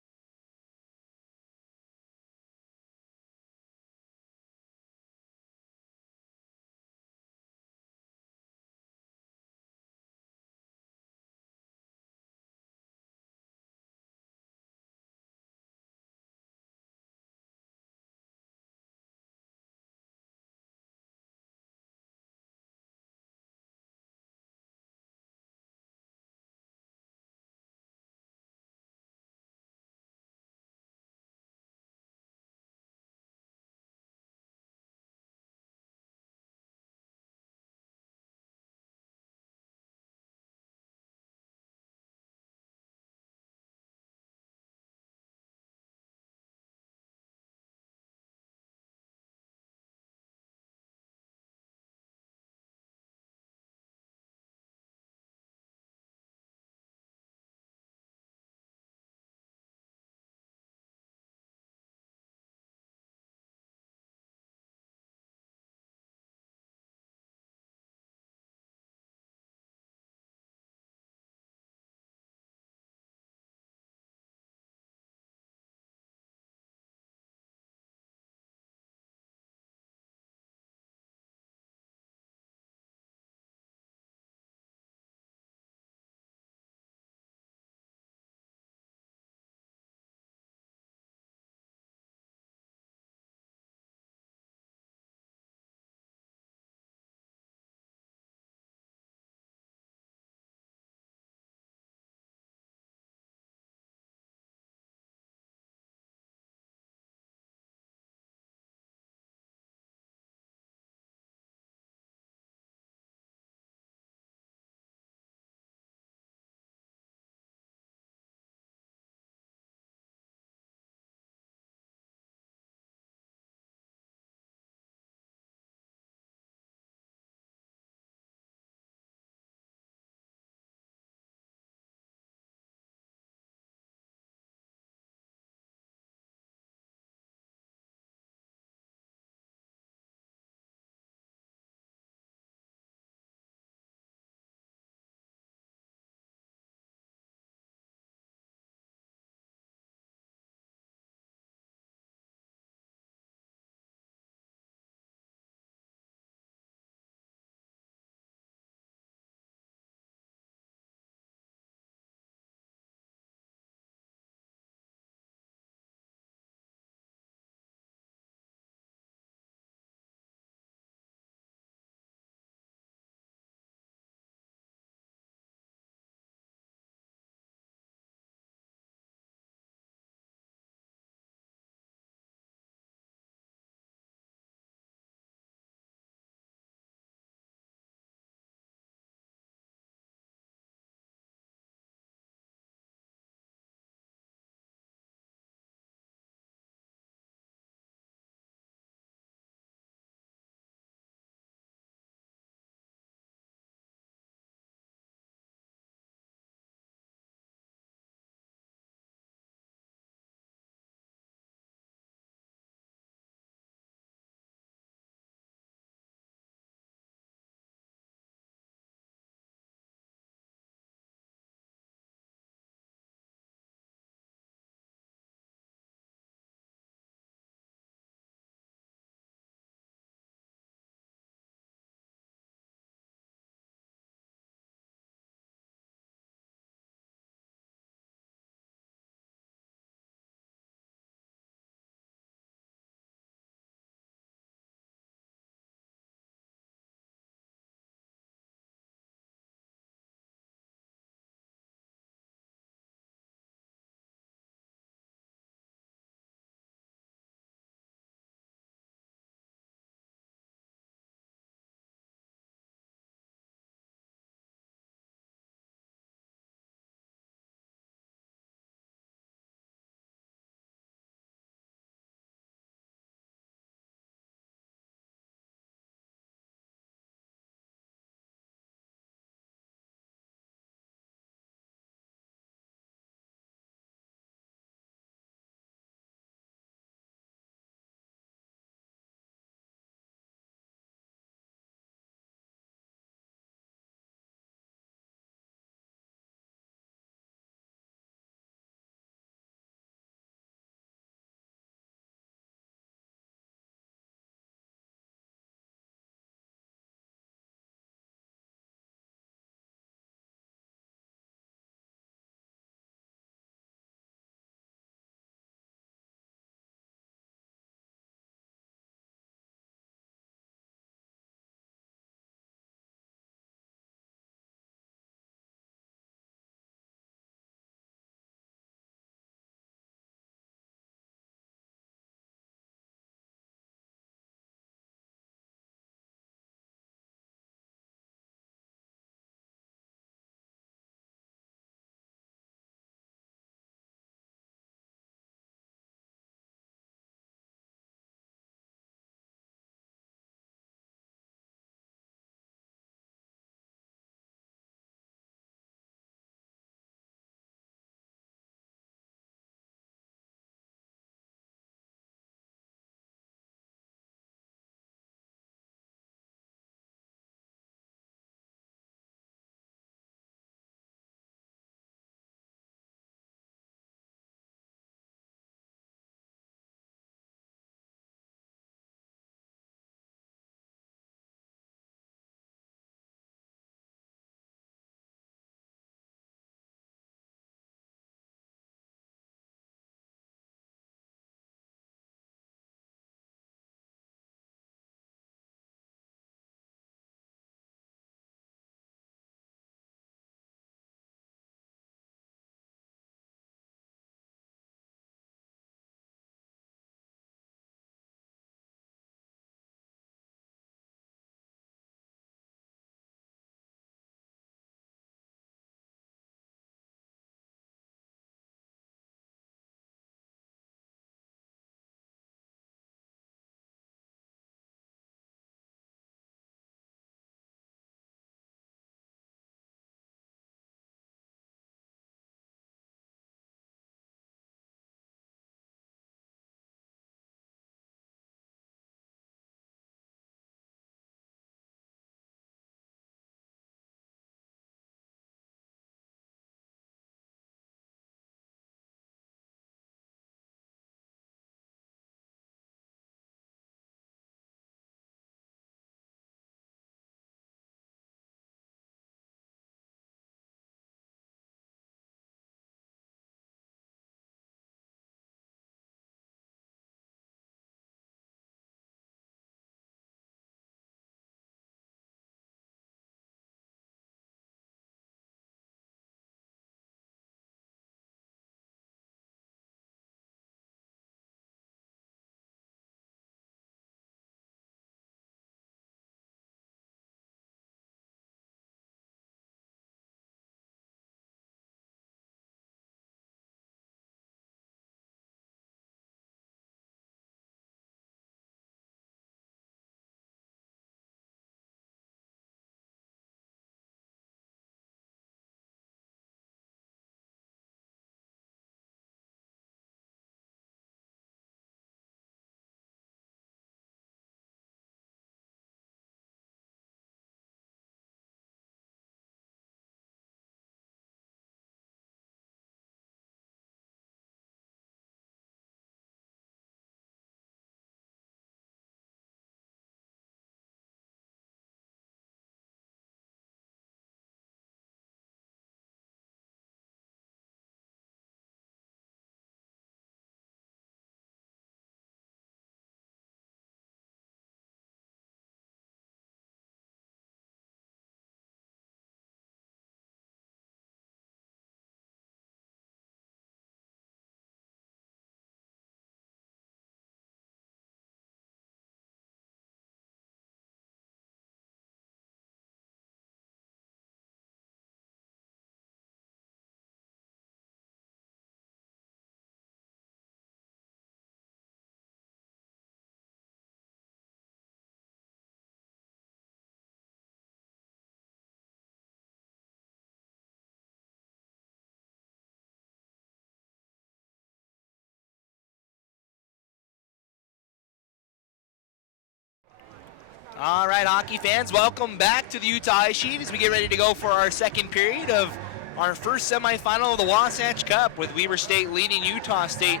All right, hockey fans, welcome back to the Utah Ice Sheet as we get ready to go for our second period of our first semifinal of the Wasatch Cup, with Weber State leading Utah State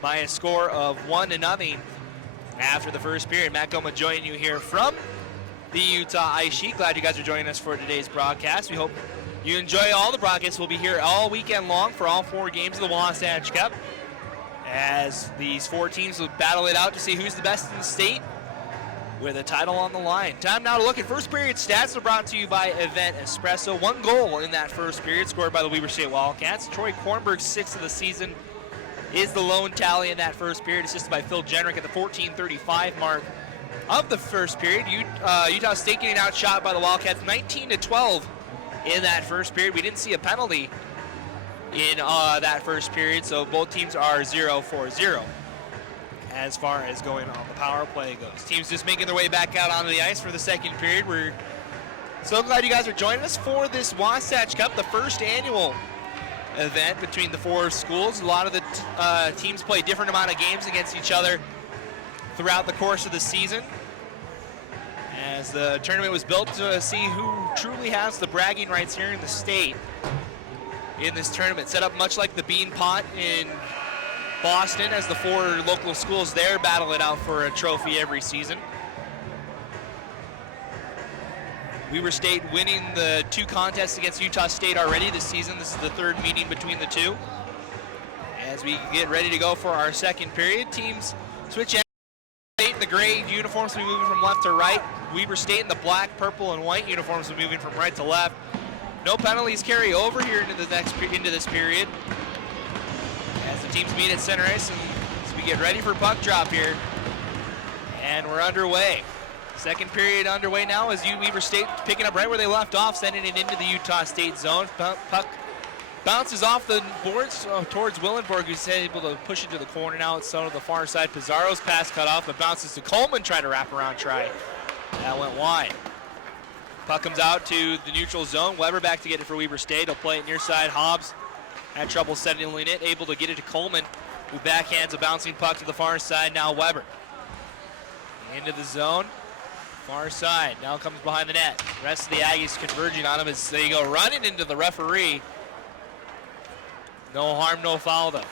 by a score of 1-0 after the first period. Matt Goma joining you here from the Utah Ice Sheet. Glad you guys are joining us for today's broadcast. We hope you enjoy all the broadcasts. We'll be here all weekend long for all 4 games of the Wasatch Cup, as these 4 teams will battle it out to see who's the best in the state, with a title on the line. Time now to look at first period stats. Are brought to you by Event Espresso. 1 goal in that first period scored by the Weber State Wildcats. Troy Kornberg's 6th of the season is the lone tally in that first period, assisted by Phil Jenrick at the 14:35 mark of the first period. Utah State getting outshot by the Wildcats 19-12 in that first period. We didn't see a penalty in that first period, so both teams are 0-for-0. As far as going on the power play goes. Teams just making their way back out onto the ice for the second period. We're so glad you guys are joining us for this Wasatch Cup, the first annual event between the 4 schools. A lot of the teams play different amount of games against each other throughout the course of the season, as the tournament was built to see who truly has the bragging rights here in the state in this tournament. Set up much like the Bean Pot in Boston, as the 4 local schools there battle it out for a trophy every season. Weber State winning the 2 contests against Utah State already this season. This is the 3rd meeting between the 2. As we get ready to go for our second period, teams switch in. State in the gray uniforms will be moving from left to right. Weber State in the black, purple, and white uniforms will be moving from right to left. No penalties carry over here into this period, as the teams meet at center ice, and as we get ready for puck drop here. And we're underway. Second period underway now, as Weber State picking up right where they left off, sending it into the Utah State zone. Puck bounces off the boards towards Willenborg, who's able to push it to the corner. Now it's on the far side. Pizarro's pass cut off, but bounces to Coleman, trying to wrap around try. That went wide. Puck comes out to the neutral zone. Weber back to get it for Weber State. He'll play it near side. Hobbs had trouble settling it, able to get it to Coleman, who backhands a bouncing puck to the far side. Now Weber into the zone, far side. Now comes behind the net. The rest of the Aggies converging on him as they go running into the referee. No harm, no foul though.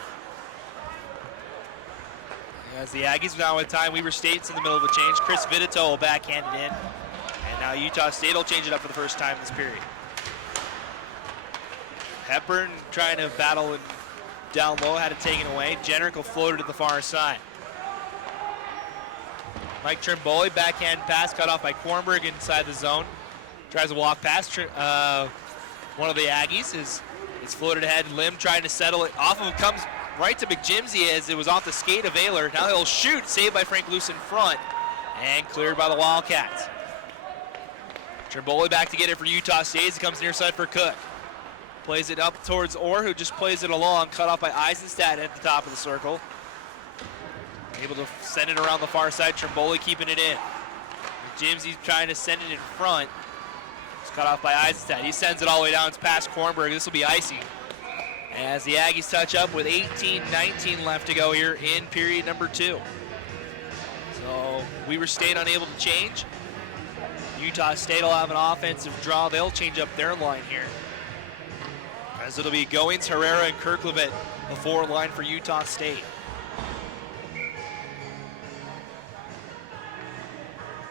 As the Aggies now with time, Weber State's in the middle of a change. Chris Vidito will backhand it in, and now Utah State will change it up for the first time this period. Hepburn trying to battle it down low, had it taken away. Jenrick will float it to the far side. Mike Trimboli, backhand pass cut off by Kornberg inside the zone. Tries to walk past one of the Aggies. Is floated ahead. Lim trying to settle it. Off of him, comes right to McJimsey as it was off the skate of Ayler. Now he'll shoot, saved by Frank Luce in front, and cleared by the Wildcats. Trimboli back to get it for Utah State as he comes near side for Cook. Plays it up towards Orr, who just plays it along, cut off by Eisenstadt at the top of the circle. Able to send it around the far side, Trimboli keeping it in. Jimsy's trying to send it in front. It's cut off by Eisenstadt. He sends it all the way down, it's past Kornberg. This will be icy, as the Aggies touch up with 18-19 left to go here in period number 2. So Weber State unable to change. Utah State will have an offensive draw. They'll change up their line here, as it'll be Goings, Herrera, and Kirklevitt, the 4 line for Utah State.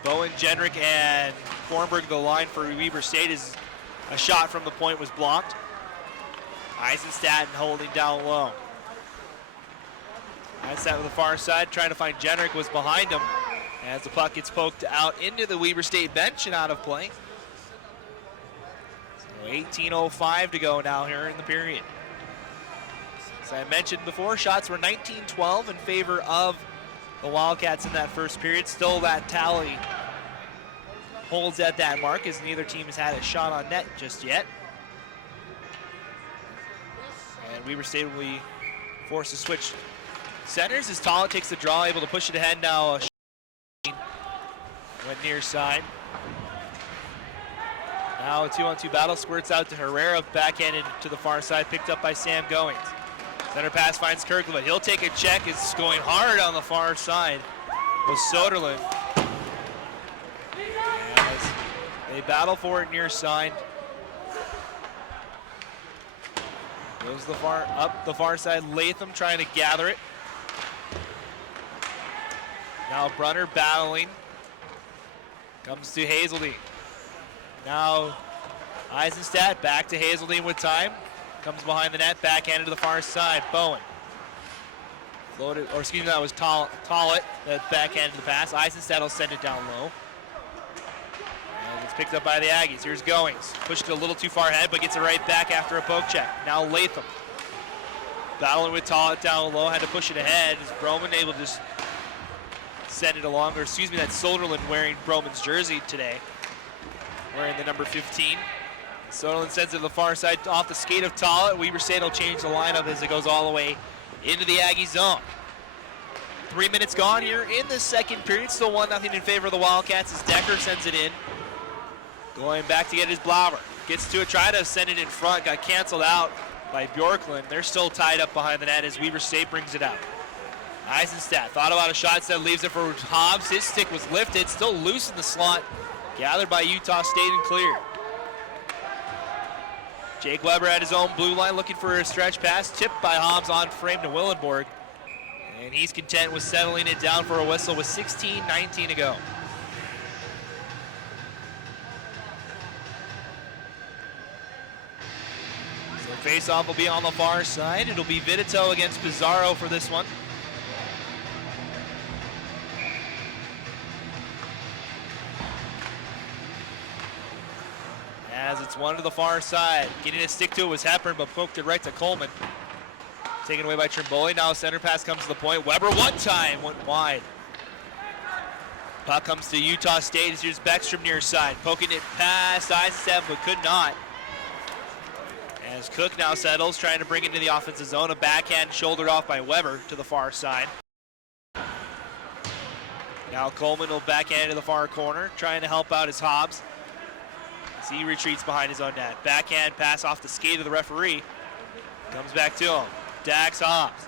Bowen, Jenrick, and Kornberg, the line for Weber State, is a shot from the point was blocked. Eisenstadt holding down low. Eisenstadt with the far side, trying to find Jenrick, was behind him, as the puck gets poked out into the Weber State bench and out of play. 18:05 to go now here in the period. As I mentioned before, shots were 19-12 in favor of the Wildcats in that first period. Still that tally holds at that mark, as neither team has had a shot on net just yet. And Weber State will be forced to switch centers as Tollett takes the draw, able to push it ahead now. Went near side. Now a 2-on-2 battle, squirts out to Herrera, backhanded to the far side, picked up by Sam Goings. Center pass finds Kirkland. He'll take a check. It's going hard on the far side with Soderlund. They battle for it near side. Goes up the far side. Latham trying to gather it. Now Brunner battling. Comes to Hazeldine. Now Eisenstadt back to Hazeldine with time. Comes behind the net, backhanded to the far side. Bowen. Floated, or excuse me, that was Tollett that backhanded the pass. Eisenstadt will send it down low. And it's picked up by the Aggies. Here's Goings. Pushed it a little too far ahead, but gets it right back after a poke check. Now Latham. Battling with Tollett down low, had to push it ahead. Is Broman able to just send it along, or excuse me, that's Soderlund wearing Broman's jersey today, wearing the number 15. Soderlund sends it to the far side off the skate of Tollett. Weber State will change the lineup as it goes all the way into the Aggie zone. 3 minutes gone here in the second period. Still 1-0 in favor of the Wildcats as Decker sends it in. Going back to get his Blauer. Gets to it, try to send it in front, got canceled out by Bjorklund. They're still tied up behind the net as Weber State brings it out. Eisenstadt thought about a shot, instead leaves it for Hobbs. His stick was lifted, still loose in the slot. Gathered by Utah State and cleared. Jake Weber at his own blue line looking for a stretch pass. Tipped by Hobbs on frame to Willenborg. And he's content with settling it down for a whistle with 16:19 to go. So face-off will be on the far side. It'll be Vitito against Pizarro for this one. As it's one to the far side. Getting a stick to it was Hepburn, but poked it right to Coleman. Taken away by Trimboli. Now a center pass comes to the point. Weber one time went wide. Puck comes to Utah State. Here's Beckstrom near side. Poking it past Eisenstadt, but could not. As Cook now settles, trying to bring it into the offensive zone. A backhand shouldered off by Weber to the far side. Now Coleman will backhand to the far corner, trying to help out his Hobbs. As he retreats behind his own net. Backhand pass off the skate of the referee. Comes back to him. Dax Hobbs.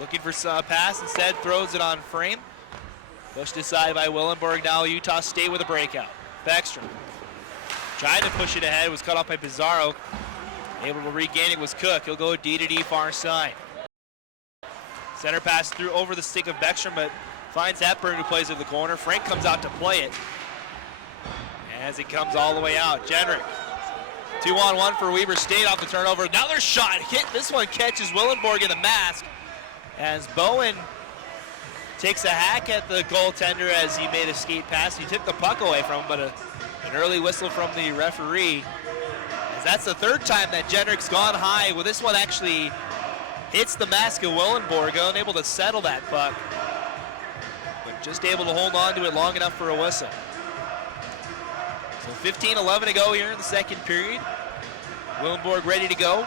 Looking for a pass, instead throws it on frame. Pushed aside by Willenborg. Now Utah State with a breakout. Beckstrom. Tried to push it ahead, was cut off by Pizarro. Able to regain it was Cook. He'll go D to D far side. Center pass through over the stick of Beckstrom, but finds Hepburn who plays in the corner. Frank comes out to play it. As it comes all the way out. Jenrick. 2-on-1 for Weber State off the turnover. Another shot hit. This one catches Willenborg in the mask. As Bowen takes a hack at the goaltender as he made a skate pass. He took the puck away from him, but an early whistle from the referee. As that's the third time that Jenrick's gone high. Well, this one actually hits the mask of Willenborg, unable to settle that puck, but just able to hold on to it long enough for a whistle. So 15-11 to go here in the second period. Willenborg ready to go.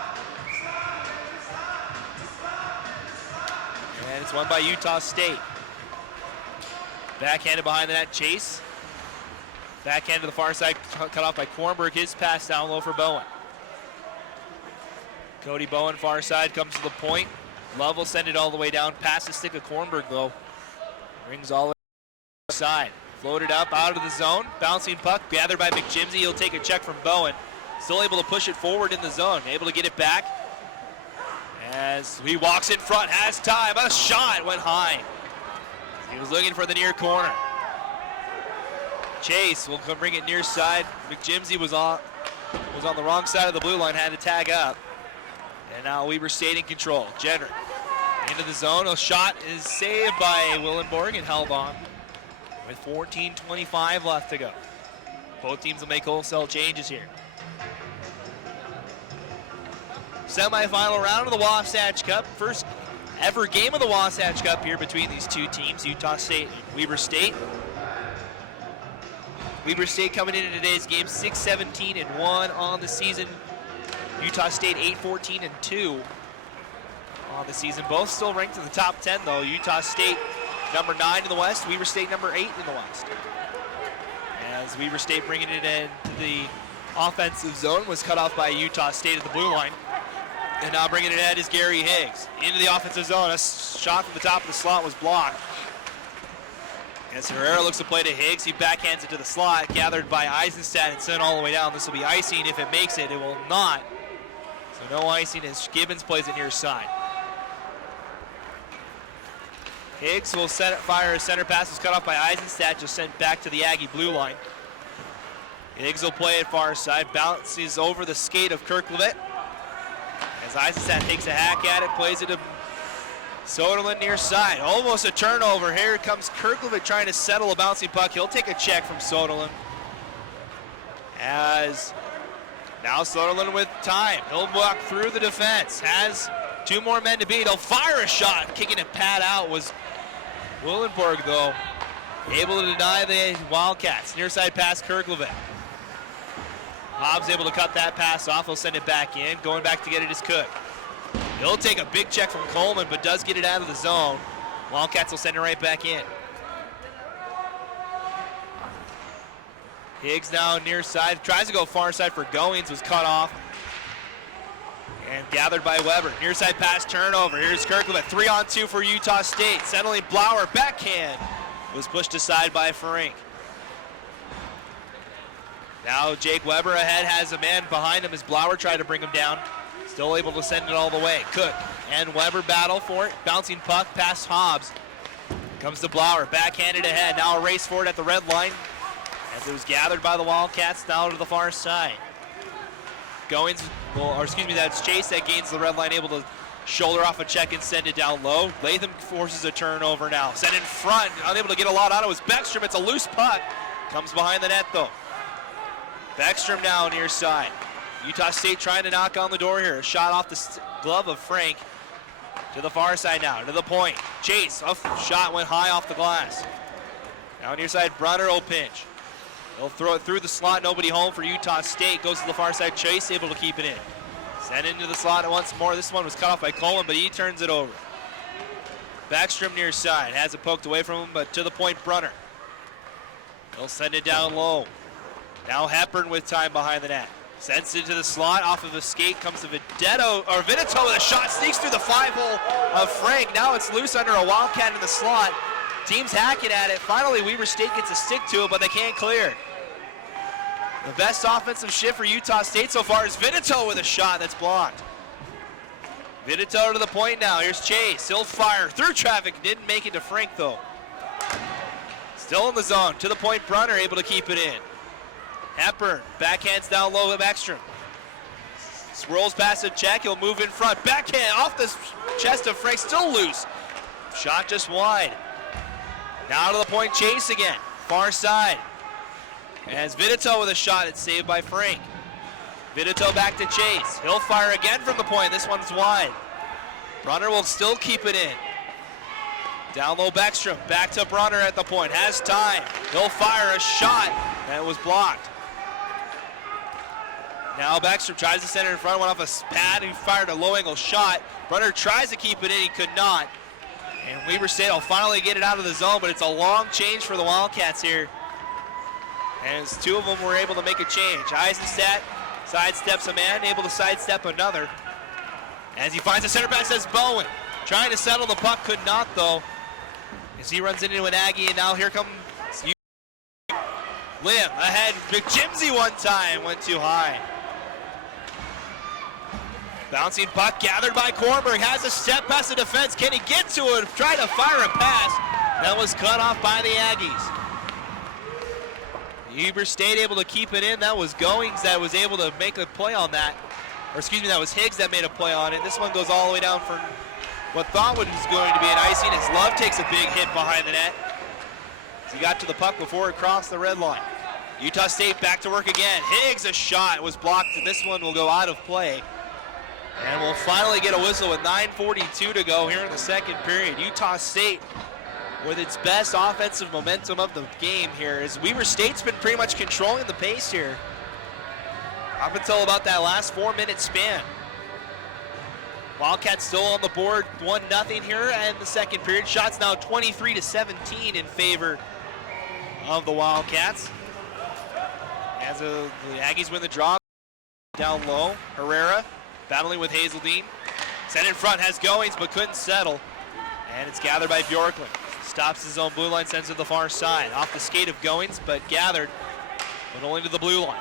And it's won by Utah State. Backhanded behind the net, Chase. Backhand to the far side, cut off by Kornberg. His pass down low for Bowen. Cody Bowen, far side, comes to the point. Love will send it all the way down. Past the stick of Kornberg, though. Rings all the way to the side. Floated up out of the zone. Bouncing puck, gathered by McJimsey. He'll take a check from Bowen. Still able to push it forward in the zone. Able to get it back. As he walks in front, has time. A shot went high. He was looking for the near corner. Chase will come bring it near side. McJimsey was on the wrong side of the blue line, had to tag up. And now Weber State in control. Jenner into the zone. A shot is saved by Willenborg and held on with 14:25 left to go. Both teams will make wholesale changes here. Semi-final round of the Wasatch Cup. First ever game of the Wasatch Cup here between these two teams, Utah State and Weber State. Weber State coming into today's game 6-17-1 on the season. Utah State 8-14-2 on the season. Both still ranked in the top 10 though. Utah State number 9 in the West, Weber State number 8 in the West. As Weber State bringing it into the offensive zone was cut off by Utah State at the blue line. And now bringing it in is Gary Higgs into the offensive zone. A shot from the top of the slot was blocked. As Herrera looks to play to Higgs, he backhands it to the slot, gathered by Eisenstadt and sent all the way down. This will be icing. If it makes it, it will not. So no icing as Gibbons plays it near side. Higgs will fire a center pass. Was cut off by Eisenstadt, just sent back to the Aggie blue line. Higgs will play it far side, bounces over the skate of Kirklevitt. As Eisenstadt takes a hack at it, plays it to Soderlund near side. Almost a turnover. Here comes Kirklevitt trying to settle a bouncing puck. He'll take a check from Soderlund. As now Soderlund with time. He'll walk through the defense. Has two more men to beat. He'll fire a shot. Kicking it pad out was Willenborg, though. Able to deny the Wildcats. Near side pass, Kirklevitt. Hobbs able to cut that pass off. He'll send it back in. Going back to get it is Cook. He'll take a big check from Coleman, but does get it out of the zone. Wildcats will send it right back in. Higgs now near side. Tries to go far side for Goings. Was cut off. And gathered by Weber. Near side pass turnover. Here's Kirklevitt. 3-on-2 for Utah State. Settling Blauer. Backhand. Was pushed aside by Frank. Now Jake Weber ahead. Has a man behind him as Blauer tried to bring him down. Still able to send it all the way. Cook and Weber battle for it. Bouncing puck past Hobbs. Comes to Blauer. Backhanded ahead. Now a race for it at the red line. As it was gathered by the Wildcats down to the far side. Goings, that's Chase that gains the red line, able to shoulder off a check and send it down low. Latham forces a turnover now. Sent in front, unable to get a lot out of it was Beckstrom. It's a loose puck. Comes behind the net though. Beckstrom now near side. Utah State trying to knock on the door here. A shot off the glove of Frank. To the far side now, to the point. Chase, a shot went high off the glass. Now near side, Brunner will pinch. They'll throw it through the slot, nobody home for Utah State. Goes to the far side, Chase able to keep it in. Sent into the slot once more. This one was cut off by Coleman, but he turns it over. Backstrom near side, has it poked away from him, but to the point, Brunner. They'll send it down low. Now Hepburn with time behind the net. Sends it to the slot, off of the skate, comes to Videtto with a shot, sneaks through the 5-hole of Frank. Now it's loose under a Wildcat in the slot. Team's hacking at it. Finally, Weber State gets a stick to it, but they can't clear. The best offensive shift for Utah State so far is Videtto with a shot that's blocked. Videtto to the point now. Here's Chase. He'll fire through traffic. Didn't make it to Frank, though. Still in the zone. To the point, Brunner able to keep it in. Hepburn, backhands down low with Ekstrom. Swirls past a check, he'll move in front. Backhand off the chest of Frank, still loose. Shot just wide. Now to the point, Chase again. Far side. As Videtto with a shot, it's saved by Frank. Videtto back to Chase. He'll fire again from the point, this one's wide. Brunner will still keep it in. Down low, Beckstrom, back to Brunner at the point, has time. He'll fire a shot, and it was blocked. Now Beckstrom tries to center in front, went off a pad, he fired a low angle shot. Brunner tries to keep it in, he could not. And Weber State will finally get it out of the zone, but it's a long change for the Wildcats here. As two of them were able to make a change. Eisenstadt sidesteps a man, able to sidestep another. As he finds a center pass, says Bowen. Trying to settle the puck, could not though. As he runs into an Aggie, and now here comes Lim ahead. McJimsey one time, went too high. Bouncing puck gathered by Kornberg, has a step past the defense. Can he get to it? Try to fire a pass. That was cut off by the Aggies. Weber State able to keep it in. That was Goings that was able to make a play on that. Or excuse me, that was Higgs that made a play on it. This one goes all the way down for what thought was going to be an icing as Love takes a big hit behind the net. As he got to the puck before it crossed the red line. Utah State back to work again. Higgs, a shot was blocked, and this one will go out of play. And we'll finally get a whistle with 9:42 to go here in the second period. Utah State with its best offensive momentum of the game here, as Weber State's been pretty much controlling the pace here up until about that last 4-minute span. Wildcats still on the board, 1-0 here in the second period. Shots now 23-17 in favor of the Wildcats. As the Aggies win the draw, down low, Herrera battling with Hazeldine. Sent in front, has Goings, but couldn't settle. And it's gathered by Bjorklund. stops his own blue line, sends it to the far side. Off the skate of Goings, but gathered, but only to the blue line.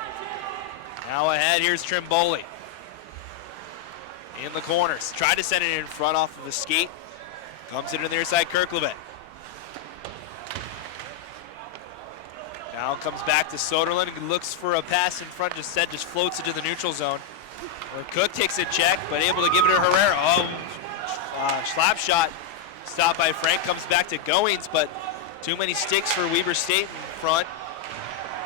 Now ahead, here's Trimboli. In the corners, tried to send it in front off of the skate. Comes it to the near side, Kirklevet. Now comes back to Soderlund, looks for a pass in front, just floats it to the neutral zone. Cook takes a check, but able to give it to Herrera. Slap shot, stopped by Frank, comes back to Goings, but too many sticks for Weber State in front.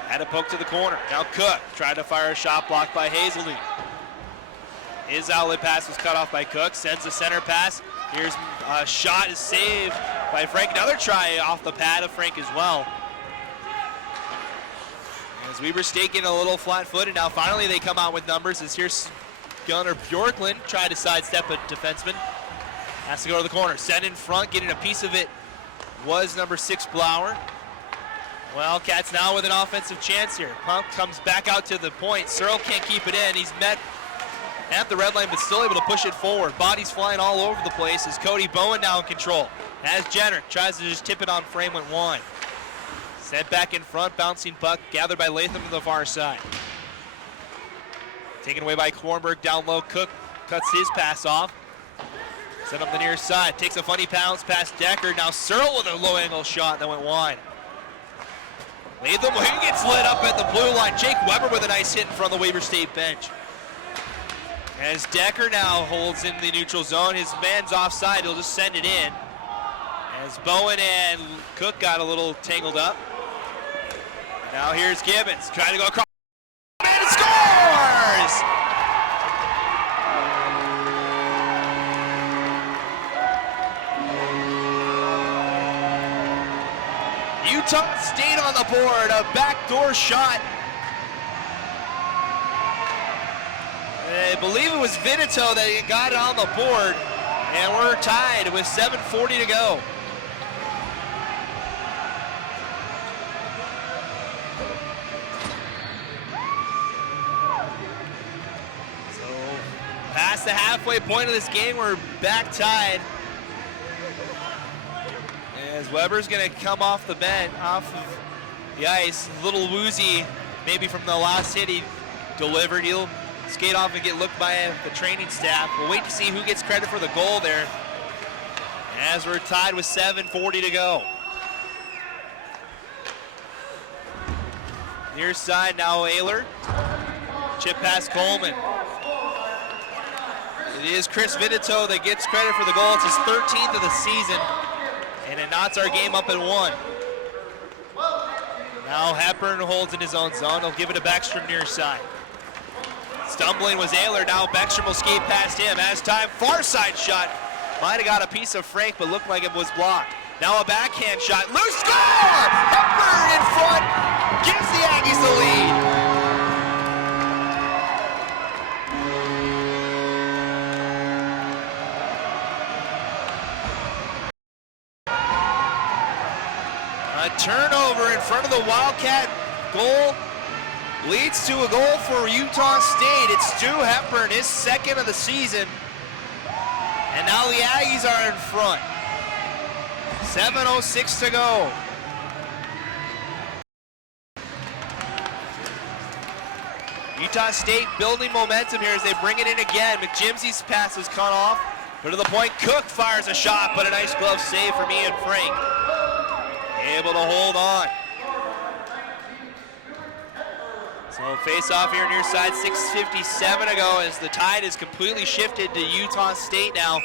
Had a poke to the corner. Now Cook tried to fire a shot blocked by Hazeldean. His outlet pass was cut off by Cook, sends a center pass. Here's a shot is saved by Frank. Another try off the pad of Frank as well. As Weber State getting a little flat-footed, now finally they come out with numbers as here's Gunnar Bjorklund, tried to sidestep a defenseman. Has to go to the corner, send in front, getting a piece of it was number 6 Blauer. Wildcats now with an offensive chance here. Pump comes back out to the point. Searle can't keep it in. He's met at the red line, but still able to push it forward. Bodies flying all over the place as Cody Bowen now in control. As Jenner tries to just tip it on frame with one. Sent back in front, bouncing puck, gathered by Latham to the far side. Taken away by Kornberg down low. Cook cuts his pass off. Sent up the near side, takes a funny bounce past Decker. Now Searle with a low angle shot that went wide. Latham, he gets lit up at the blue line. Jake Weber with a nice hit in front of the Weber State bench. As Decker now holds in the neutral zone, his man's offside, he'll just send it in. As Bowen and Cook got a little tangled up. Now here's Gibbons, trying to go across, and it scores! Utah State on the board, a backdoor shot. I believe it was Vinito that got it on the board, and we're tied with 7:40 to go. So, past the halfway point of this game, we're back tied. As Weber's gonna come off the bench, off of the ice, a little woozy, maybe from the last hit he delivered. He'll skate off and get looked by the training staff. We'll wait to see who gets credit for the goal there. As we're tied with 7:40 to go. Near side now, Ayler. Chip past Coleman. It is Chris Vinito that gets credit for the goal. It's his 13th of the season. And it knots our game up at 1. Now Hepburn holds in his own zone. He'll give it to Beckstrom near side. Stumbling was Ayler. Now Beckstrom will skate past him. As time, far side shot. Might have got a piece of Frank, but looked like it was blocked. Now a backhand shot. Loose score! Hepburn in front. Gives the Aggies the lead. A turnover in front of the Wildcat goal leads to a goal for Utah State. It's Stu Hepburn, his 2nd of the season. And now the Aggies are in front. 7:06 to go. Utah State building momentum here as they bring it in again. McJimsey's pass is cut off. But to the point, Cook fires a shot, but a nice glove save from Ian Frank. Able to hold on. So face off here near side, 6:57 to go as the tide is completely shifted to Utah State now.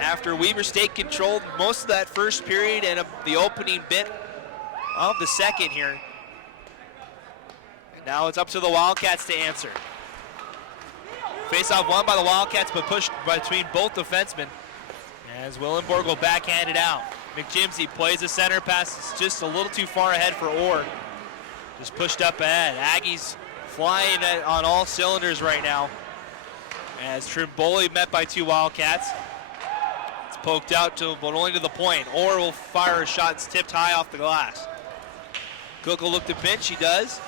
After Weber State controlled most of that first period and the opening bit of the second here. And now it's up to the Wildcats to answer. Face off won by the Wildcats but pushed between both defensemen as Willenborg will backhand it out. McJimsey plays a center pass. It's just a little too far ahead for Orr. Just pushed up ahead. Aggies flying on all cylinders right now. As Trimboli met by 2 Wildcats. It's poked out to, but only to the point. Orr will fire a shot. It's tipped high off the glass. Cook will look to pinch. He does.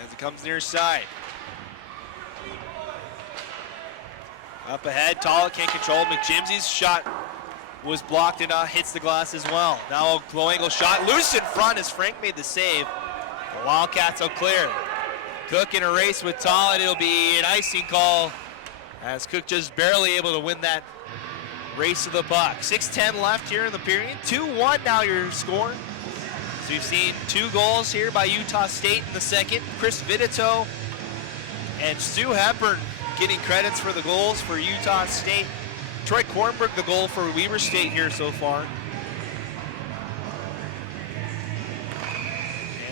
As it comes near side. Up ahead. Tollett can't control. McJimsey's shot was blocked and hits the glass as well. Now a low angle shot, loose in front as Frank made the save. The Wildcats will clear. Cook in a race with Tollett. It'll be an icing call as Cook just barely able to win that race to the puck. 6:10 left here in the period. 2-1 now your score. So we've seen 2 goals here by Utah State in the second. Chris Vitito and Stu Hepburn getting credits for the goals for Utah State. Troy Kornberg the goal for Weber State here so far.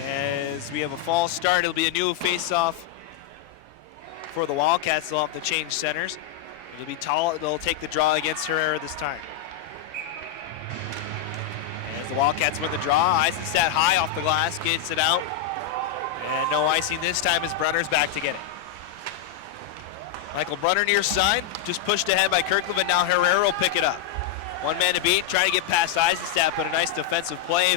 As we have a false start, it'll be a new face-off for the Wildcats. They'll have to change centers. It'll be Tollett. They'll take the draw against Herrera this time. As the Wildcats win the draw, Eisenstadt high off the glass, gets it out. And no icing this time as Brunner's back to get it. Michael Brunner near side, just pushed ahead by Kirkland, but now Herrera will pick it up. One man to beat, trying to get past Eisenstadt, but a nice defensive play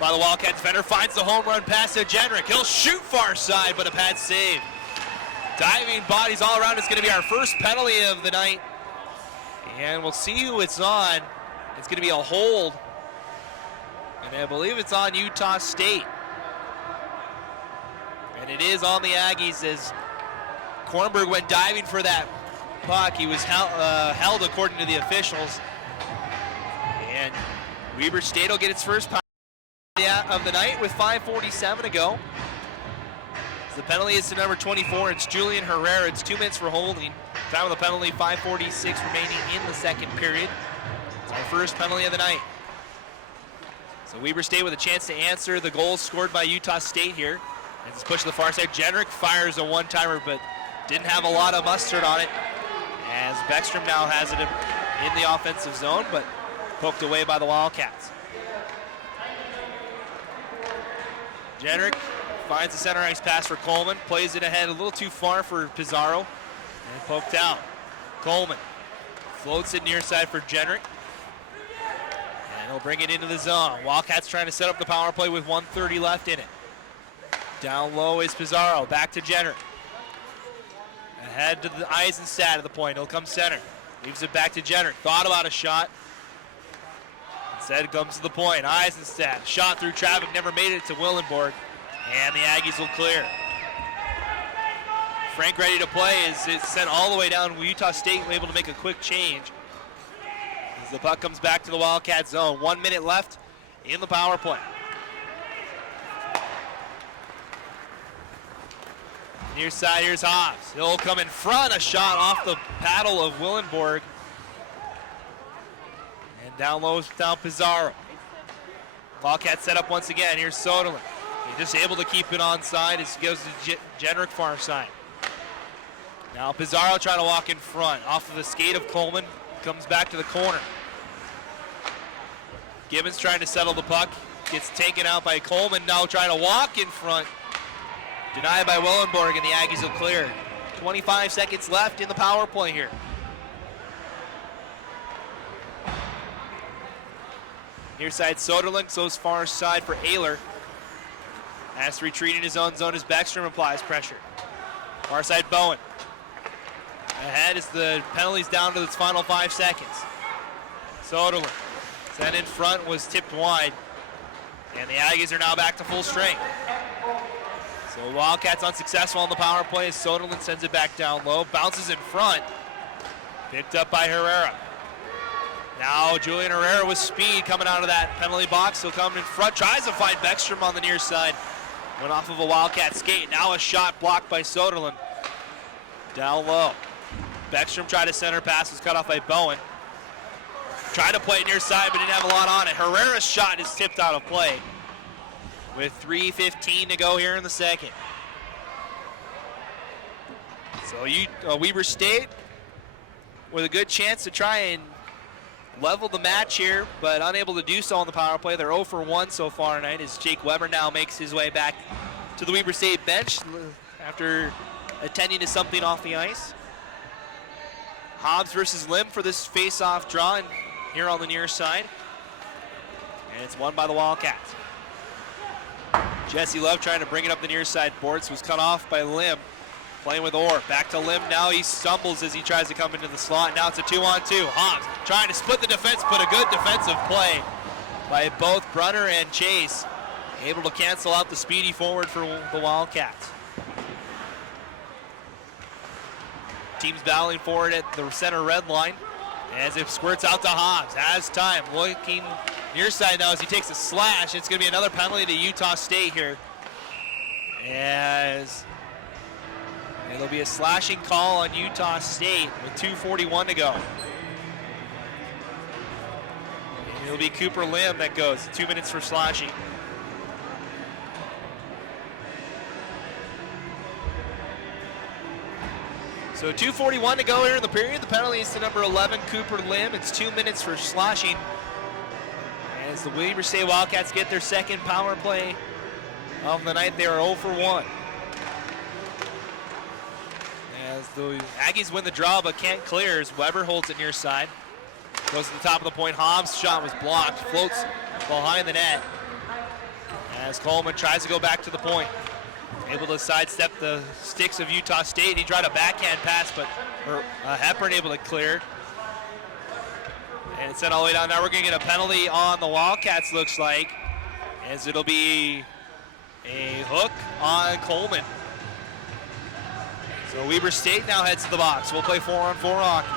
by the Wildcat defender. Finds the home run pass to Jenrick. He'll shoot far side, but a pad save. Diving bodies all around. It's going to be our first penalty of the night. And we'll see who it's on. It's going to be a hold. And I believe it's on Utah State. And it is on the Aggies as Kornberg went diving for that puck. He was held according to the officials. And Weber State will get its first penalty of the night with 5:47 to go. The penalty is to number 24. It's Julian Herrera. It's 2 minutes for holding. Time of the penalty, 5:46 remaining in the second period. It's our first penalty of the night. So Weber State with a chance to answer the goals scored by Utah State here. And it's pushed to the far side. Jenrick fires a one-timer, but didn't have a lot of mustard on it. As Beckstrom now has it in the offensive zone, but poked away by the Wildcats. Jenrick finds the center ice pass for Coleman, plays it ahead a little too far for Pizarro, and poked out. Coleman floats it near side for Jenrick, and he'll bring it into the zone. Wildcats trying to set up the power play with 1:30 left in it. Down low is Pizarro, back to Jenrick. Ahead to the Eisenstadt at the point, he'll come center. Leaves it back to Jenrick, thought about a shot. Instead it comes to the point, Eisenstadt, shot through traffic, never made it to Willenborg. And the Aggies will clear. Frank ready to play as it's sent all the way down. Utah State able to make a quick change. As the puck comes back to the Wildcat zone. 1 minute left in the power play. Near side, here's Hobbs. He'll come in front, a shot off the paddle of Willenborg. And down low is down Pizarro. Wildcat set up once again. Here's Soderlund. He's just able to keep it onside as he goes to Jenrick far side. Now Pizarro trying to walk in front. Off of the skate of Coleman, comes back to the corner. Gibbons trying to settle the puck. Gets taken out by Coleman, now trying to walk in front. Denied by Willenborg, and the Aggies will clear. 25 seconds left in the power play here. Near side Soderlund, goes far side for Ayler. Has to retreat in his own zone as Beckstrom applies pressure. Far side Bowen. Ahead as the penalties down to its final 5 seconds. Soderlund. Sent in front, was tipped wide. And the Aggies are now back to full strength. So Wildcats unsuccessful on the power play as Soderlund sends it back down low. Bounces in front. Picked up by Herrera. Now Julian Herrera with speed coming out of that penalty box. He'll come in front, tries to find Beckstrom on the near side. Went off of a Wildcat skate. Now a shot blocked by Soderlund. Down low. Beckstrom tried to center pass, was cut off by Bowen. Tried to play it near side, but didn't have a lot on it. Herrera's shot is tipped out of play with 3:15 to go here in the second. So Weber State with a good chance to try and level the match here, but unable to do so on the power play. They're 0 for 1 so far tonight as Jake Weber now makes his way back to the Weber State bench after attending to something off the ice. Hobbs versus Lim for this face-off draw and here on the near side. And it's won by the Wildcats. Jesse Love trying to bring it up the near side boards, was cut off by Lim. playing with Orr. Back to Lim now. He stumbles as he tries to come into the slot. Now it's a 2-on-2. Hobbs trying to split the defense, but a good defensive play by both Brunner and Chase. Able to cancel out the speedy forward for the Wildcats. Teams battling forward at the center red line as it squirts out to Hobbs. Has time. Looking near side now as he takes a slash. It's going to be another penalty to Utah State here. As it'll be a slashing call on Utah State with 2:41 to go. And it'll be Cooper Lim that goes. 2 minutes for slashing. So 2:41 to go here in the period. The penalty is to number 11, Cooper Lim. It's 2 minutes for slashing. As the Weber State Wildcats get their second power play of the night, they are 0 for 1. As the Aggies win the draw but can't clear as Weber holds it near side. Goes to the top of the point. Hobbs' shot was blocked. Floats behind the net. As Coleman tries to go back to the point. Able to sidestep the sticks of Utah State. He tried a backhand pass, but Hepburn able to clear. And it's sent all the way down. Now we're going to get a penalty on the Wildcats, looks like, as it'll be a hook on Coleman. So Weber State now heads to the box. We'll play 4-on-4 hockey.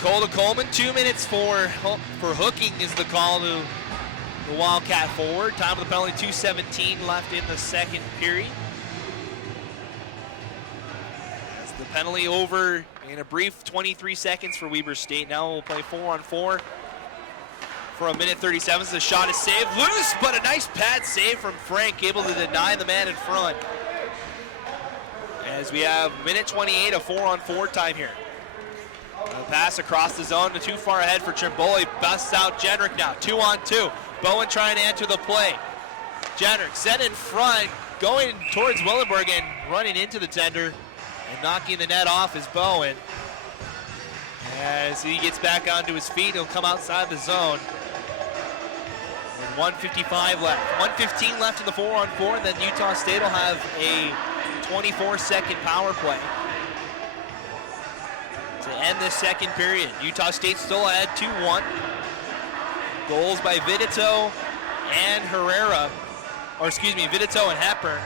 Cole to Coleman, 2 minutes for hooking is the call to the Wildcat forward. Time of the penalty, 2:17 left in the second period. As the penalty over in a brief 23 seconds for Weber State. Now we'll play 4-on-4 for 1:37. The shot is saved, loose, but a nice pad save from Frank, able to deny the man in front. As we have 1:28 of 4-on-4 time here. A pass across the zone, too far ahead for Trimboli. Busts out Jenrick now, 2-on-2. Bowen trying to enter the play. Jenrick set in front, going towards Willenberg and running into the tender and knocking the net off is Bowen. As he gets back onto his feet, he'll come outside the zone. With 1:55 left. 1:15 left in the 4-on-4, and then Utah State will have a 24-second power play to end this second period. Utah State still ahead 2-1. Goals by Vidito and Herrera, or excuse me, Vidito and Hepburn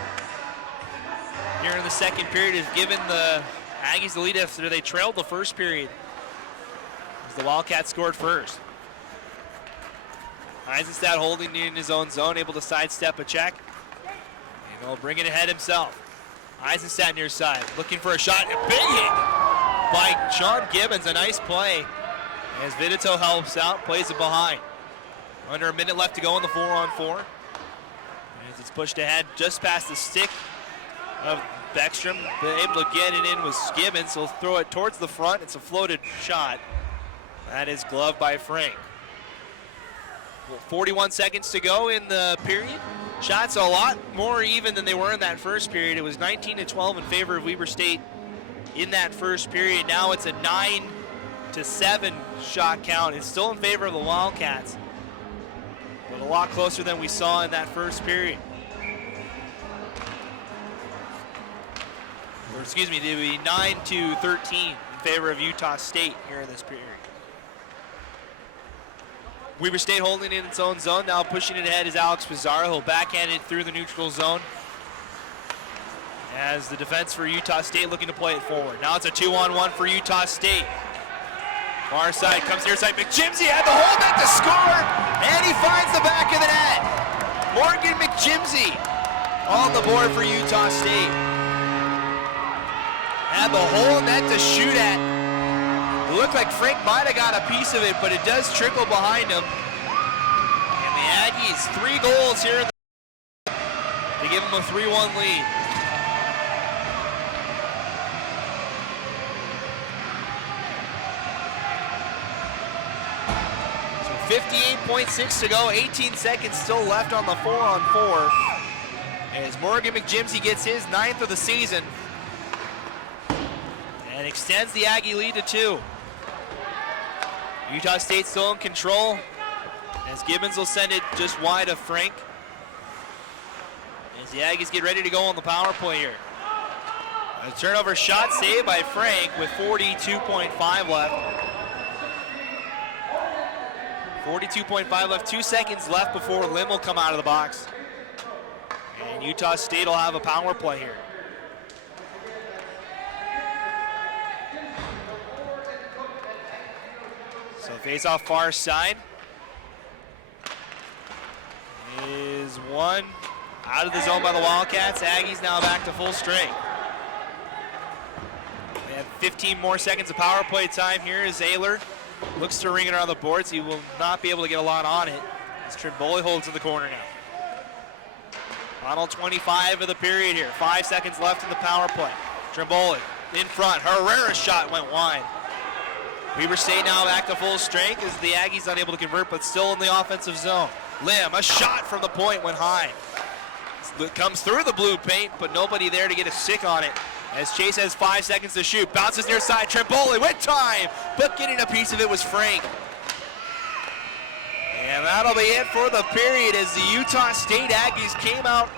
here in the second period has given the Aggies the lead after they trailed the first period, as the Wildcats scored first. Eisenstadt holding in his own zone, able to sidestep a check, and he'll bring it ahead himself. Eisenstadt near side, looking for a shot, a big hit by Sean Gibbons, a nice play as Vidito helps out, plays it behind. Under a minute left to go in the 4-on-4. As it's pushed ahead just past the stick of Beckstrom, able to get it in with Gibbons. He'll throw it towards the front. It's a floated shot. That is gloved by Frank. 41 seconds to go in the period. Shots a lot more even than they were in that first period. It was 19-12 in favor of Weber State in that first period. Now it's a 9-7 shot count. It's still in favor of the Wildcats, but a lot closer than we saw in that first period. Or excuse me, it would be 9-13 in favor of Utah State here in this period. Weber State holding in its own zone. Now pushing it ahead is Alex Pizarro. He'll backhand it through the neutral zone as the defense for Utah State looking to play it forward. Now it's a 2-on-1 for Utah State. Far side, comes near side. McJimsey had the hold net to score, and he finds the back of the net. Morgan McJimsey on the board for Utah State. Had the whole net to shoot at. It looked like Frank might have got a piece of it, but it does trickle behind him. And the Aggies, 3 goals here to give them a 3-1 lead. So 58.6 to go, 18 seconds still left on the 4-on-4. As Morgan McJimsey gets his 9th of the season and extends the Aggie lead to 2. Utah State still in control As Gibbons will send it just wide of Frank. As the Aggies get ready to go on the power play here. A turnover shot saved by Frank with 42.5 left. 42.5 left, 2 seconds left before Lim will come out of the box. And Utah State will have a power play here. So face off far side is one out of the zone by the Wildcats. Aggies now back to full strength. They have 15 more seconds of power play time here as Ayler looks to ring it around the boards. He will not be able to get a lot on it as Trimboli holds in the corner now. Final 25 of the period here. 5 seconds left in the power play. Trimboli in front. Herrera's shot went wide. Weber State now back to full strength as the Aggies unable to convert, but still in the offensive zone. Lim, a shot from the point went high. It comes through the blue paint, but nobody there to get a stick on it. As Chase has 5 seconds to shoot, bounces near side, Trimboli with time, but getting a piece of it was Frank. And that'll be it for the period as the Utah State Aggies came out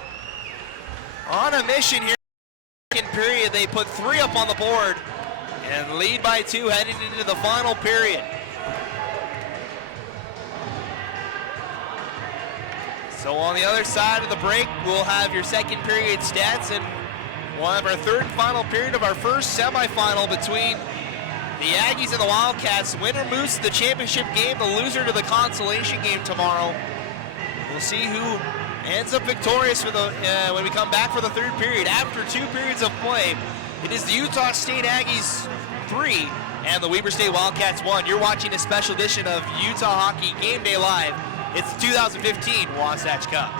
on a mission here. Second period, they put 3 up on the board and lead by 2 heading into the final period. So on the other side of the break, we'll have your second period stats, and we'll have our third and final period of our first semifinal between the Aggies and the Wildcats. Winner moves to the championship game, the loser to the consolation game tomorrow. We'll see who ends up victorious for the when we come back for the third period. After 2 periods of play, it is the Utah State Aggies 3 and the Weber State Wildcats 1. You're watching a special edition of Utah Hockey Game Day Live. It's the 2015 Wasatch Cup.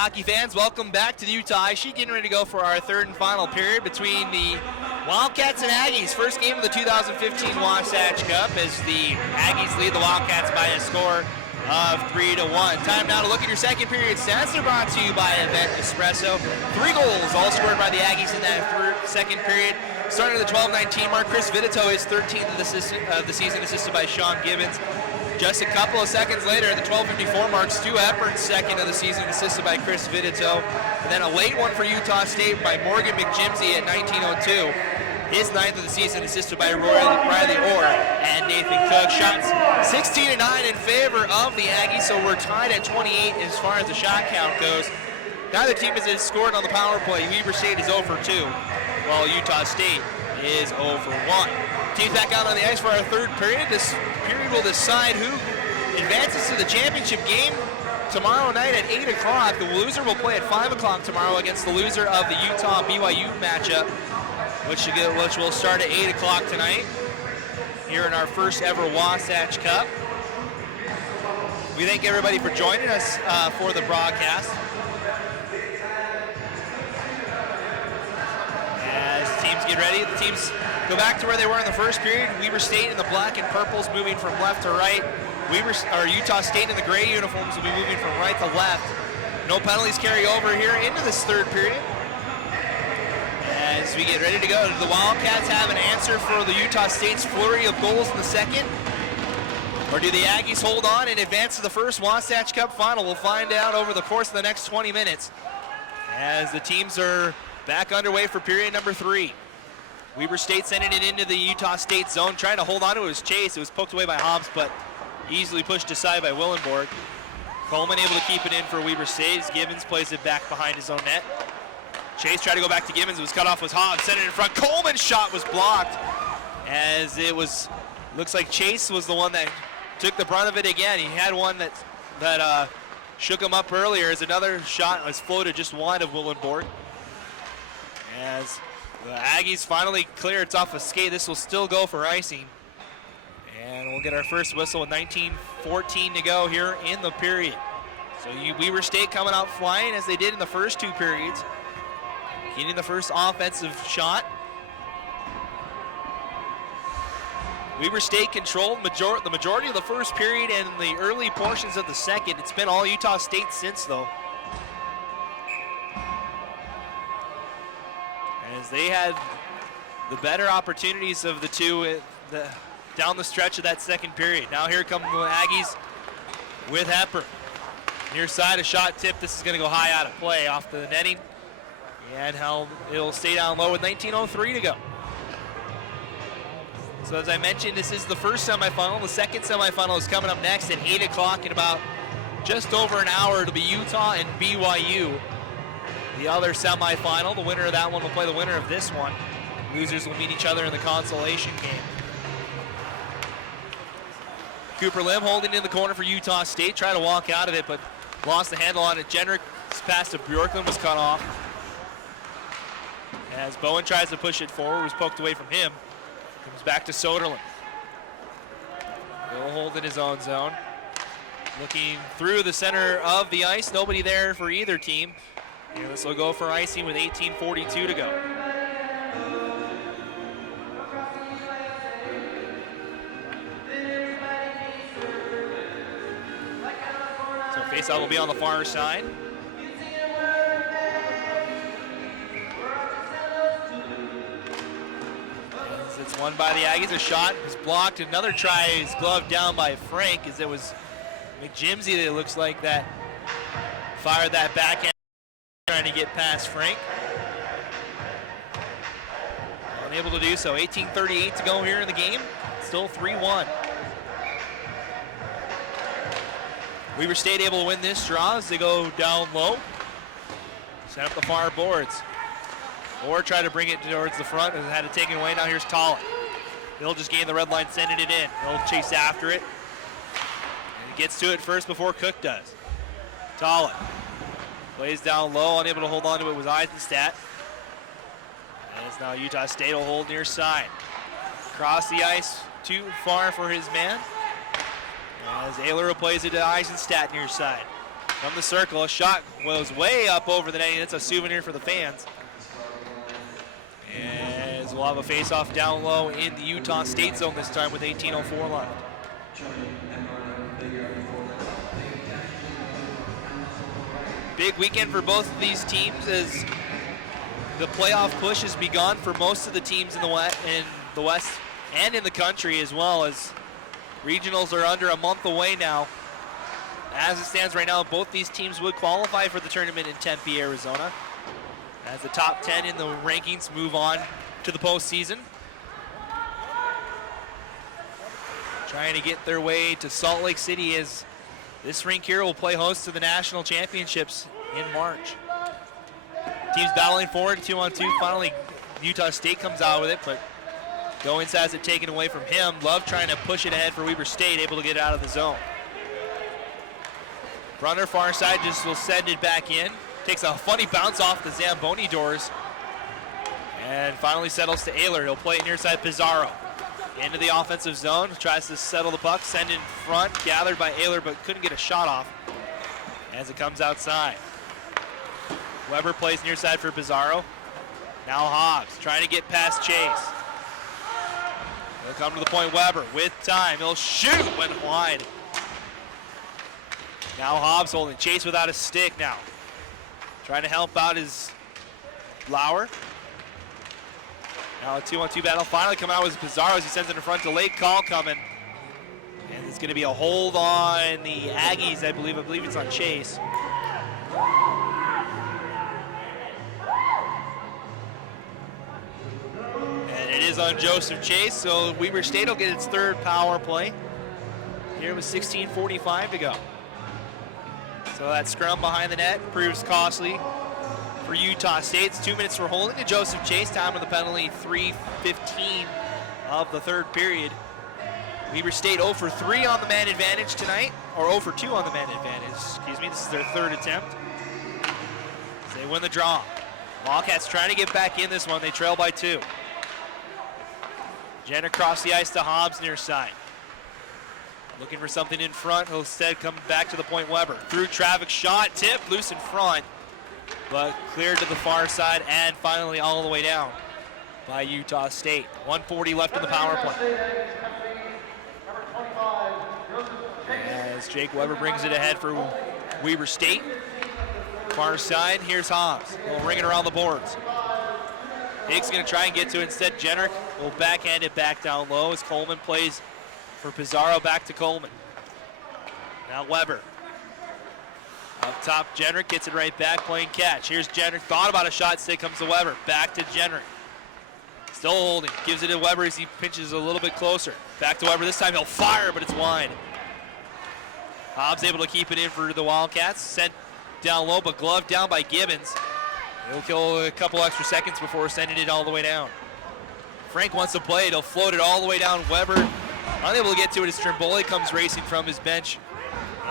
hockey fans, welcome back to the Utah High Sheet. Getting ready to go for our third and final period between the Wildcats and Aggies. First game of the 2015 Wasatch Cup as the Aggies lead the Wildcats by a score of 3-1. Time now to look at your second period stats. They're brought to you by Event Espresso. 3 goals all scored by the Aggies in that second period. Starting at the 12-19 mark, Chris Vitito is 13th of the season, assisted by Sean Gibbons. Just a couple of seconds later, at the 12:54 mark, Stu Hepburn, second of the season, assisted by Chris Vitito. And then a late one for Utah State by Morgan McJimsey at 19:02. His 9th of the season, assisted by Riley Orr and Nathan Cook. Shots 16-9 in favor of the Aggies, so we're tied at 28 as far as the shot count goes. Neither team has scored on the power play. Weber State is 0 for 2, while Utah State is 0 for 1. Teams back out on the ice for our third period. This period will decide who advances to the championship game tomorrow night at 8 o'clock. The loser will play at 5 o'clock tomorrow against the loser of the Utah-BYU matchup, which will start at 8 o'clock tonight here in our first ever Wasatch Cup. We thank everybody for joining us for the broadcast. As teams get ready, the teams go back to where they were in the first period. Weber State in the black and purples moving from left to right. Utah State in the gray uniforms will be moving from right to left. No penalties carry over here into this third period. As we get ready to go, do the Wildcats have an answer for the Utah State's flurry of goals in the second? Or do the Aggies hold on and advance to the first Wasatch Cup final? We'll find out over the course of the next 20 minutes as the teams are back underway for period number 3. Weber State sending it into the Utah State zone, trying to hold on to his chase. It was poked away by Hobbs, but easily pushed aside by Willenborg. Coleman able to keep it in for Weber State as Gibbons plays it back behind his own net. Chase tried to go back to Gibbons. It was cut off with Hobbs. Sent it in front. Coleman's shot was blocked as it was, looks like Chase was the one that took the brunt of it again. He had one that shook him up earlier as another shot was floated just wide of Willenborg. As the Aggies finally clear it's off a skate. This will still go for icing. And we'll get our first whistle with 19:14 to go here in the period. So Weber State coming out flying as they did in the first 2 periods. Getting the first offensive shot. Weber State controlled the majority of the first period and the early portions of the second. It's been all Utah State since, though. As they had the better opportunities of the two down the stretch of that second period. Now here come the Aggies with Hepburn. Near side, a shot tip. This is going to go high out of play off the netting. And it'll stay down low with 19:03 to go. So as I mentioned, this is the first semifinal. The second semifinal is coming up next at 8 o'clock in about just over an hour. It'll be Utah and BYU. The other semifinal, the winner of that one will play the winner of this one. Losers will meet each other in the consolation game. Cooper Lim holding in the corner for Utah State. Tried to walk out of it, but lost the handle on it. Jenrick's pass to Bjorklund was cut off. As Bowen tries to push it forward, was poked away from him. Comes back to Soderlund. He'll hold in his own zone. Looking through the center of the ice. Nobody there for either team. And this will go for icing with 18:42 to go. So faceoff will be on the far side. It's won by the Aggies. A shot is blocked. Another try is gloved down by Frank as it was McJimsey that it looks like that fired that backhand trying to get past Frank. Unable to do so. 18:38 to go here in the game. Still 3-1. Weber State able to win this draw as they go down low. Set up the far boards. Or try to bring it towards the front and had it taken away. Now here's Tollett. He'll just gain the red line, sending it in. He'll chase after it. And he gets to it first before Cook does. Tollett plays down low, unable to hold on to it was Eisenstadt. And it's now Utah State will hold near side. Across the ice, too far for his man. As Ehlers plays it to Eisenstadt near side. from the circle. A shot was way up over the net. It's a souvenir for the fans. As we'll have a face-off down low in the Utah State zone this time with 18:04 left. Big weekend for both of these teams as the playoff push has begun for most of the teams in the West and in the country, as well as regionals are under a month away now. As it stands right now, both these teams would qualify for the tournament in Tempe, Arizona, as the top 10 in the rankings move on to the postseason. Trying to get their way to Salt Lake City as this rink here will play host to the national championships in March. Teams battling forward, 2-on-2. Finally, Utah State comes out with it, but Goins has it taken away from him. Love trying to push it ahead for Weber State, able to get out of the zone. Brunner far side just will send it back in. Takes a funny bounce off the Zamboni doors. And finally settles to Ayler. He'll play it near side Pizarro. Into the offensive zone, tries to settle the puck, send in front, gathered by Ayler, but couldn't get a shot off as it comes outside. Weber plays near side for Pizarro. Now Hobbs trying to get past Chase. He'll come to the point, Weber with time, he'll shoot, went wide. Now Hobbs holding Chase without a stick now. Trying to help out his Lauer. Now a 2-on-2 battle finally come out with Pizarro as he sends it in front to late call coming. And it's gonna be a hold on the Aggies, I believe it's on Chase. And it is on Joseph Chase, so Weber State will get its third power play. Here with 16:45 to go. So that scrum behind the net proves costly for Utah State. It's 2 minutes for holding to Joseph Chase. Time with the penalty, 3:15 of the third period. Weber State 0 for 3 on the man advantage tonight, or 0 for 2 on the man advantage, excuse me. This is their third attempt. They win the draw. Wildcats trying to get back in this one. They trail by 2. Jenner across the ice to Hobbs near side. Looking for something in front. He'll instead come back to the point. Weber through traffic, shot, tipped, loose in front, but cleared to the far side and finally all the way down by Utah State. 1:40 left in the power play. As Jake Weber brings it ahead for Weber State. Far side, here's Hobbs. He'll ring it around the boards. Higgs gonna try and get to it. Instead, Jenner will backhand it back down low as Coleman plays for Pizarro, back to Coleman. Now Weber. Up top, Jenner gets it right back, playing catch. Here's Jenner, thought about a shot, stick comes to Weber. Back to Jenner. Still holding, gives it to Weber as he pinches a little bit closer. Back to Weber, this time he'll fire, but it's wide. Hobbs able to keep it in for the Wildcats. Sent down low, but gloved down by Gibbons. He'll kill a couple extra seconds before sending it all the way down. Frank wants to play it, he'll float it all the way down. Weber unable to get to it as Trimboli comes racing from his bench.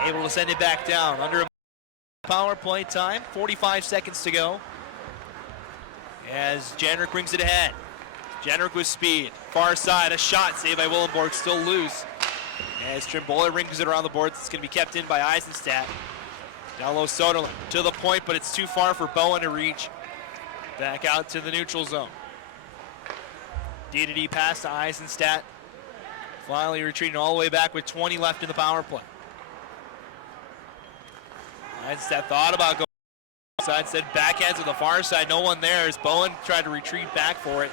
Able to send it back down. Under a power play time, 45 seconds to go. As Janrick brings it ahead. Janrick with speed. Far side, a shot saved by Willenborg, still loose. As Trimboli rings it around the boards, it's going to be kept in by Eisenstadt. Down low Soderlund to the point, but it's too far for Bowen to reach. Back out to the neutral zone. D-to-D pass to Eisenstadt. Finally retreating all the way back with 20 left in the power play. Eisenstadt thought about going side, said backhands to the far side. No one there as Bowen tried to retreat back for it.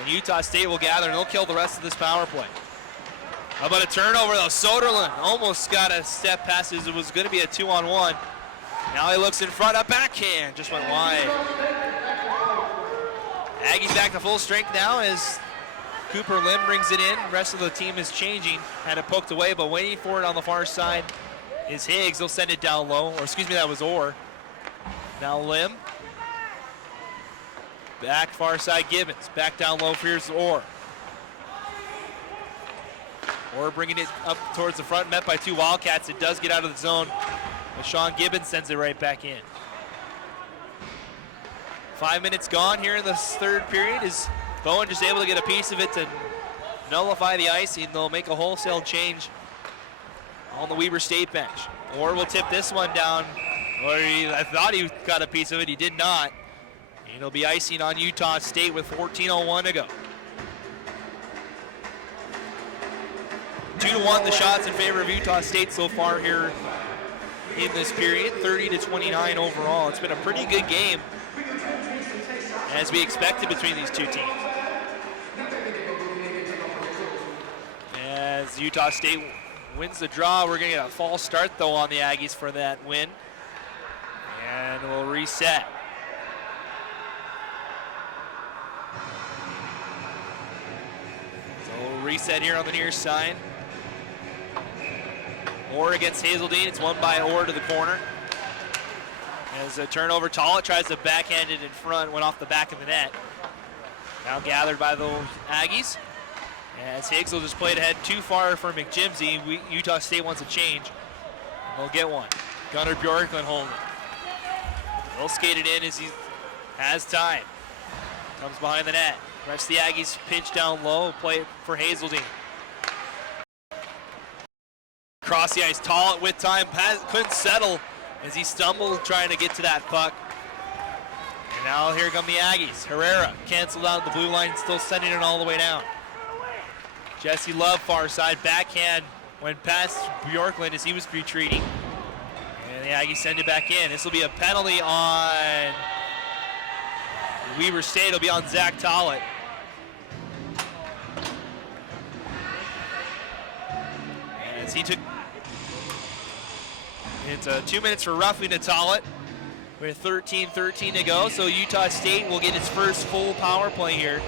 And Utah State will gather and they'll kill the rest of this power play. How about a turnover though? Soderlund almost got a step past as it was going to be a 2-on-1. Now he looks in front, a backhand, just went wide. Aggies back to full strength now as Cooper Lim brings it in. The rest of the team is changing. Had it poked away, but waiting for it on the far side is Higgs. They'll send it down low, or excuse me, that was Orr. Now Lim. Back far side Gibbons. Back down low, here's Orr. Orr bringing it up towards the front, met by 2 Wildcats. It does get out of the zone, but Sean Gibbons sends it right back in. 5 minutes gone here in this third period. Is Bowen just able to get a piece of it to nullify the icing? They'll make a wholesale change on the Weber State bench. Orr will tip this one down. I thought he got a piece of it. He did not. And it'll be icing on Utah State with 14:01 to go. 2-1 the shots in favor of Utah State so far here in this period. 30-29 overall. It's been a pretty good game, as we expected, between these two teams. As Utah State wins the draw, we're going to get a false start, though, on the Aggies for that win. And we'll reset. So we'll reset here on the near side. Orr against Hazeldean. It's won by Orr to the corner. As a turnover, Tollett tries to backhand it in front, went off the back of the net. Now gathered by the Aggies. As Higgs will just play it ahead too far for McJimsey. Utah State wants a change. They'll get one. Gunnar Bjorklund holding. He'll skate it in as he has time. Comes behind the net. Rest the Aggies pinch down low, play it for Hazeldean. Across the ice, Tollett with time, couldn't settle as he stumbled trying to get to that puck. And now here come the Aggies. Herrera canceled out the blue line, still sending it all the way down. Jesse Love, far side, backhand, went past Bjorklund as he was retreating. And the Aggies send it back in. This will be a penalty on Weber State. It'll be on Zach Tollett. As he took, it's 2 minutes for roughing to Tollett with 13:13 to go. So Utah State will get its first full power play here.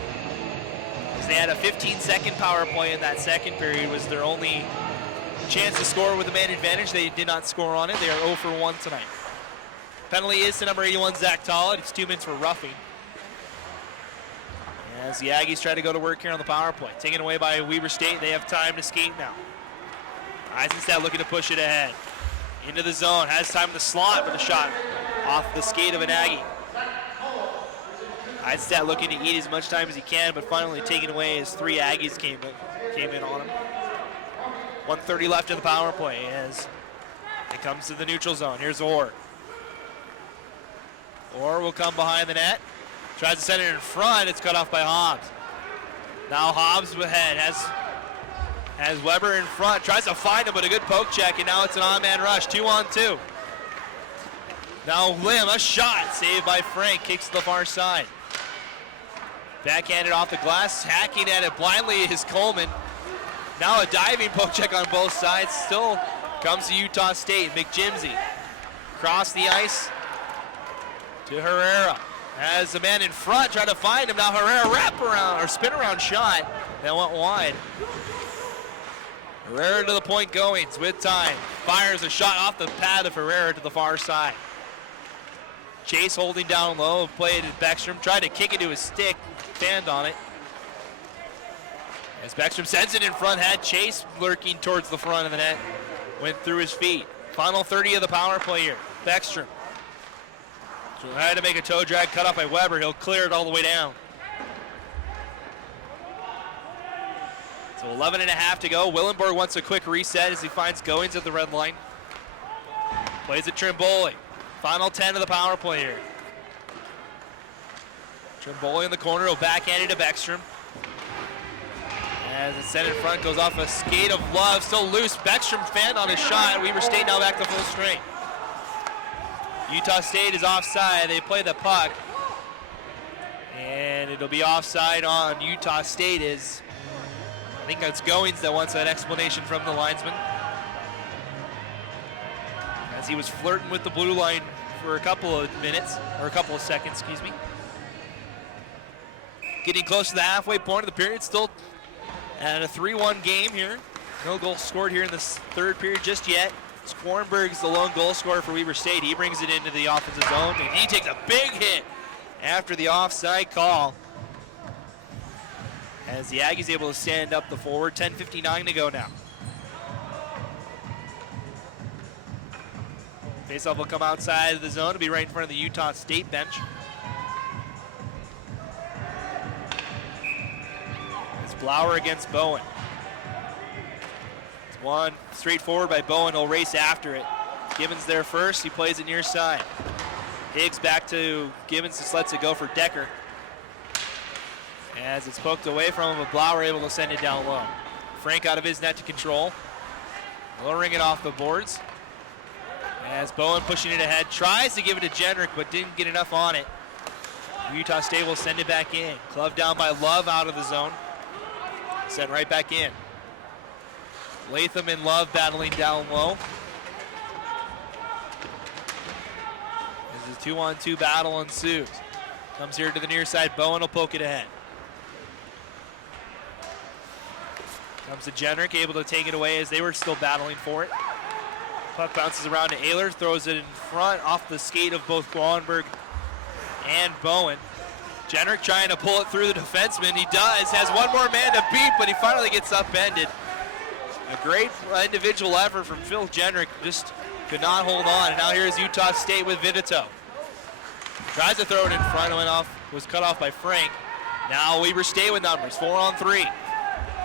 They had a 15-second power play in that second period. Was their only chance to score with a man advantage. They did not score on it. They are 0 for 1 tonight. Penalty is to number 81, Zach Tollett. It's 2 minutes for roughing. As the Aggies try to go to work here on the power play. Taken away by Weber State. They have time to skate now. Eisenstadt looking to push it ahead. Into the zone. Has time to slot with a shot off the skate of an Aggie. Eisenstadt looking to eat as much time as he can, but finally taken away as 3 Aggies came in on him. 1:30 left in the power play as it comes to the neutral zone. Here's Orr. Orr will come behind the net. Tries to send it in front. It's cut off by Hobbs. Now Hobbs ahead has Weber in front. Tries to find him, but a good poke check, and now it's an on-man rush. 2-on-2. Now Lim, a shot. Saved by Frank. Kicks to the far side. Backhanded off the glass, hacking at it blindly is Coleman. Now a diving poke check on both sides. Still comes to Utah State. McJimsey across the ice to Herrera. Has a man in front, try to find him. Now Herrera wrap around or spin around shot that went wide. Herrera to the point goings with time. Fires a shot off the pad of Herrera to the far side. Chase holding down low, played at Beckstrom, tried to kick it to his stick, fanned on it. As Beckstrom sends it in front, had Chase lurking towards the front of the net, went through his feet. Final 30 of the power play here. Beckstrom. So had to make a toe drag, cut off by Weber. He'll clear it all the way down. So 11.5 to go. Willenborg wants a quick reset as he finds Goings at the red line. Plays it Trimboli. Final 10 of the power play here. Trimboli in the corner, will backhand it to Beckstrom. As it's sent in front, goes off a skate of Love, still loose. Beckstrom fanned on his shot. Weber State now back to full strength. Utah State is offside. They play the puck. And it'll be offside on Utah State. I think that's Goings that wants that explanation from the linesman. As he was flirting with the blue line for a couple of minutes, or a couple of seconds, excuse me. Getting close to the halfway point of the period, still at a 3-1 game here. No goal scored here in this third period just yet. Squarnberg's the lone goal scorer for Weber State. He brings it into the offensive zone, and he takes a big hit after the offside call. As the Aggies able to stand up the forward, 10:59 to go now. Faceoff will come outside of the zone to be right in front of the Utah State bench. It's Blauer against Bowen. It's one straight forward by Bowen. He'll race after it. Gibbons there first. He plays it near side. Higgs back to Gibbons, just lets it go for Decker. As it's poked away from him, but Blauer able to send it down low. Frank out of his net to control. Lowering it off the boards. As Bowen pushing it ahead, tries to give it to Jenrick, but didn't get enough on it. Utah State will send it back in. Club down by Love out of the zone. Sent right back in. Latham and Love battling down low. As a 2-on-2 battle ensues. Comes here to the near side, Bowen will poke it ahead. Comes to Jenrick, able to take it away as they were still battling for it. Puck bounces around to Ehlers, throws it in front off the skate of both Guanberg and Bowen. Jenrick trying to pull it through the defenseman. He does, has one more man to beat, but he finally gets upended. A great individual effort from Phil Jenrick, just could not hold on. And now here's Utah State with Vitito. Tries to throw it in front, was cut off by Frank. Now Weber State with numbers, 4-on-3.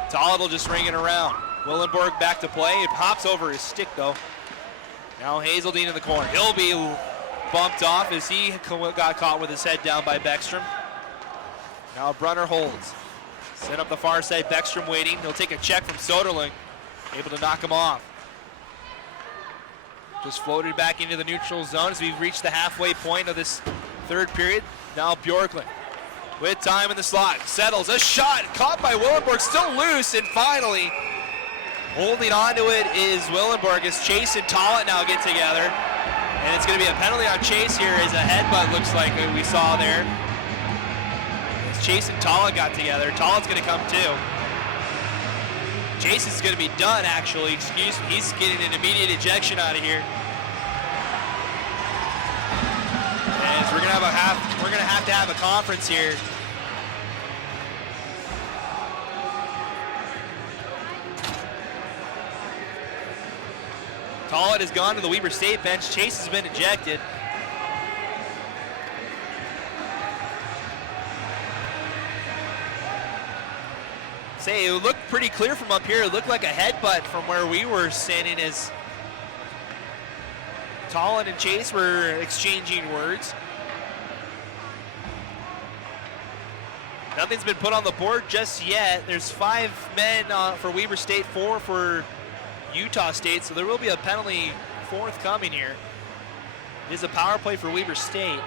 Tollett will just ring it around. Willenborg back to play. It pops over his stick though. Now Hazeldine in the corner. He'll be bumped off as he got caught with his head down by Beckstrom. Now Brunner holds. Sent up the far side, Beckstrom waiting. He'll take a check from Soderling. Able to knock him off. Just floated back into the neutral zone as we've reached the halfway point of this third period. Now Bjorklund with time in the slot. Settles a shot, caught by Willenborg, still loose, and finally holding on to it is Willenborg as Chase and Tollett now get together. And it's going to be a penalty on Chase here as a headbutt looks like we saw there. As Chase and Tollett got together. Tollett's going to come too. Chase is going to be done actually, excuse me. He's getting an immediate ejection out of here. And we're going to have to have a conference here. Tollett has gone to the Weber State bench. Chase has been ejected. Say, it looked pretty clear from up here. It looked like a headbutt from where we were standing as Tollett and Chase were exchanging words. Nothing's been put on the board just yet. There's 5 men for Weber State, 4 for Utah State, so there will be a penalty forthcoming here. It is a power play for Weber State.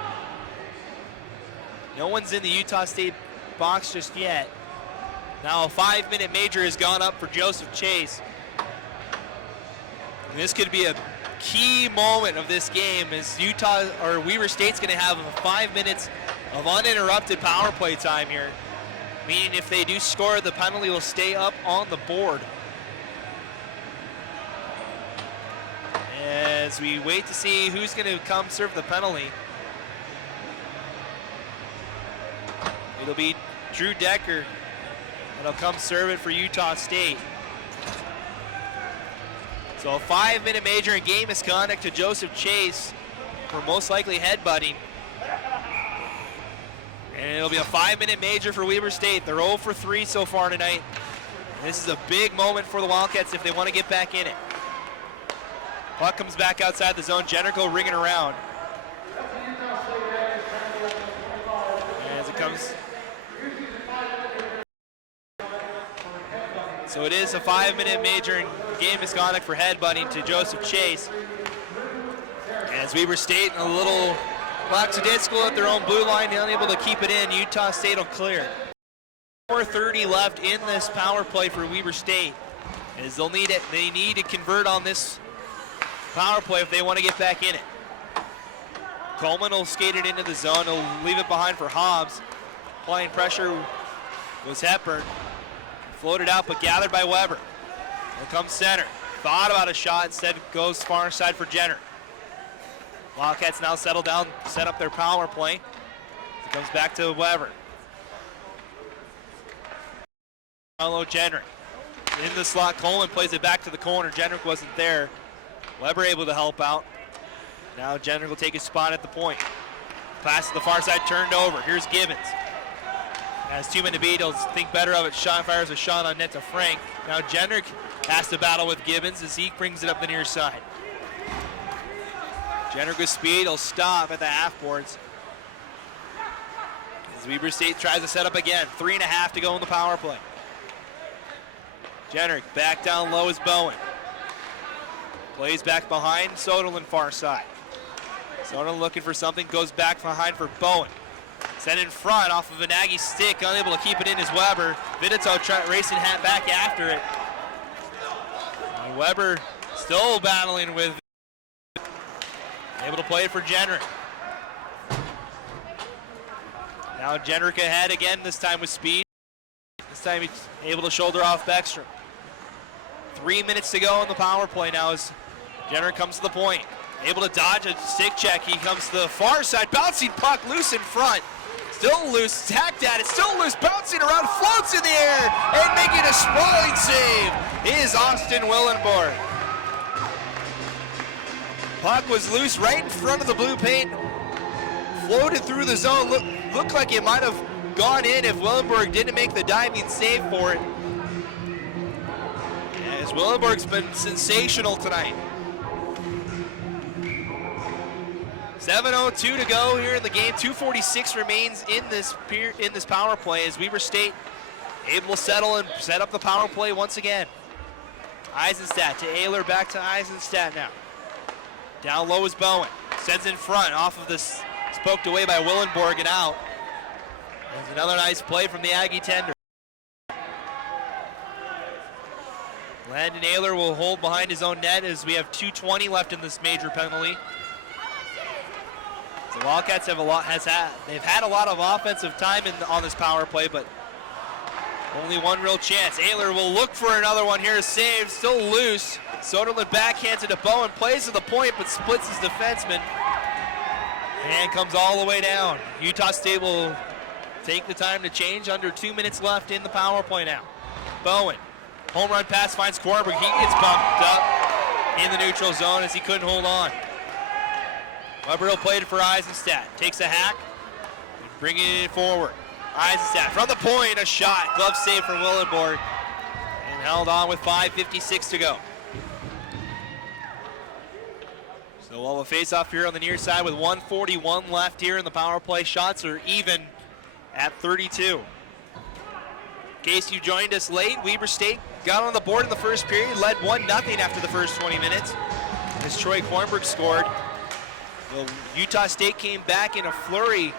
No one's in the Utah State box just yet. Now a 5-minute major has gone up for Joseph Chase. And this could be a key moment of this game as Weber State's gonna have 5 minutes of uninterrupted power play time here. Meaning if they do score, the penalty will stay up on the board. As we wait to see who's going to come serve the penalty. It'll be Drew Decker that'll come serve it for Utah State. So a 5-minute major in game misconduct to Joseph Chase for most likely headbutting. And it'll be a 5-minute major for Weber State. They're 0 for 3 so far tonight. This is a big moment for the Wildcats if they want to get back in it. Puck comes back outside the zone. Jenrick ringing around. As it comes. So it is a 5-minute major in game misconduct for headbutting to Joseph Chase. As Weber State a little lackadaisical at their own blue line, unable to keep it in. Utah State will clear. 4:30 left in this power play for Weber State. As they'll need it, they need to convert on this power play if they want to get back in it. Coleman will skate it into the zone. He'll leave it behind for Hobbs. Applying pressure was Hepburn. Floated out, but gathered by Weber. Here comes center. Thought about a shot, instead goes far side for Jenner. Wildcats now settle down, set up their power play. It comes back to Weber. Hello, Jenner. In the slot, Coleman plays it back to the corner. Jenner wasn't there. Weber able to help out. Now Jenner will take his spot at the point. Pass to the far side, turned over. Here's Gibbons. Has 2 men to beat, he'll think better of it. Fires a shot on net to Frank. Now Jenner has to battle with Gibbons as he brings it up the near side. Jenner with speed, he'll stop at the half boards. As Weber State tries to set up again, 3.5 to go in the power play. Jenner back down low is Bowen. Plays back behind, Soderlund far side. Soderlund looking for something, goes back behind for Bowen. Sent in front off of an Aggie stick, unable to keep it in is Weber. Vidito racing back after it. And Weber still battling with, able to play it for Jenrick. Now Jenrick ahead again, this time with speed. This time he's able to shoulder off Beckstrom. 3 minutes to go in the power play now as Jenrick comes to the point. Able to dodge a stick check. He comes to the far side, bouncing puck loose in front. Still loose, tacked at it, still loose, bouncing around, floats in the air, and making a sprawling save is Austin Willenborg. Puck was loose right in front of the blue paint, floated through the zone, looked like it might have gone in if Willenborg didn't make the diving save for it. As Willenborg's been sensational tonight. 7:02 to go here in the game. 2:46 remains in this power play as Weber State able to settle and set up the power play once again. Eisenstadt to Ayler, back to Eisenstadt now. Down low is Bowen. Sends in front off of this, poked away by Willenborg and out. There's another nice play from the Aggie tender. Landon Ayler will hold behind his own net as we have 2:20 left in this major penalty. The Wildcats have they've had a lot of offensive time on this power play, but only one real chance. Ayler will look for another one here. Save, still loose. Soderlund backhands it to Bowen, plays to the point, but splits his defenseman. And comes all the way down. Utah State will take the time to change. Under 2 minutes left in the power play now. Bowen, home run pass finds Kornberg. He gets bumped up in the neutral zone as he couldn't hold on. Weber will play it for Eisenstadt. Takes a hack, bringing it forward. Eisenstadt from the point, a shot. Glove save from Willenborg. And held on with 5:56 to go. So we'll have a face-off here on the near side with 1:41 left here in the power play. Shots are even at 32. In case you joined us late, Weber State got on the board in the first period, led 1-0 after the first 20 minutes as Troy Kornberg scored. Well, Utah State came back in a flurry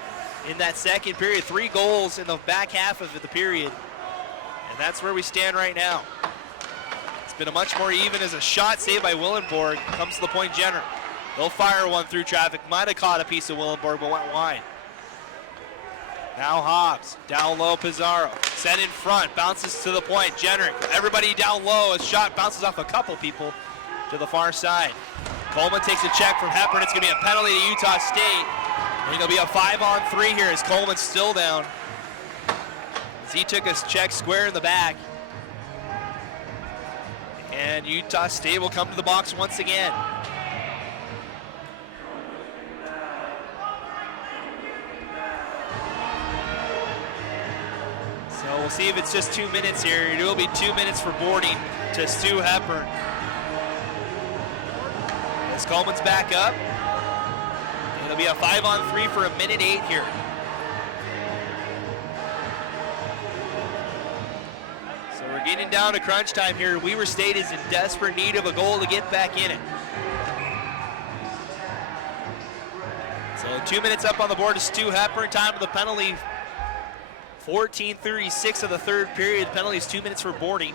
in that second period. 3 goals in the back half of the period. And that's where we stand right now. It's been a much more even as a shot saved by Willenborg. Comes to the point, Jenner. They'll fire one through traffic. Might have caught a piece of Willenborg, but went wide. Now Hobbs, down low Pizarro. Sent in front, bounces to the point. Jenner, everybody down low. A shot bounces off a couple people to the far side. Coleman takes a check from Hepburn. It's going to be a penalty to Utah State. And it'll be a 5-on-3 here as Coleman's still down. As he took his check square in the back. And Utah State will come to the box once again. So we'll see if it's just 2 minutes here. It will be 2 minutes for boarding to Stu Hepburn. As Coleman's back up, it'll be a 5-on-3 for 1:08 here. So we're getting down to crunch time here. Weber State is in desperate need of a goal to get back in it. So 2 minutes up on the board to Stu Hepburn. Time of the penalty, 14:36 of the third period. The penalty is 2 minutes for boarding.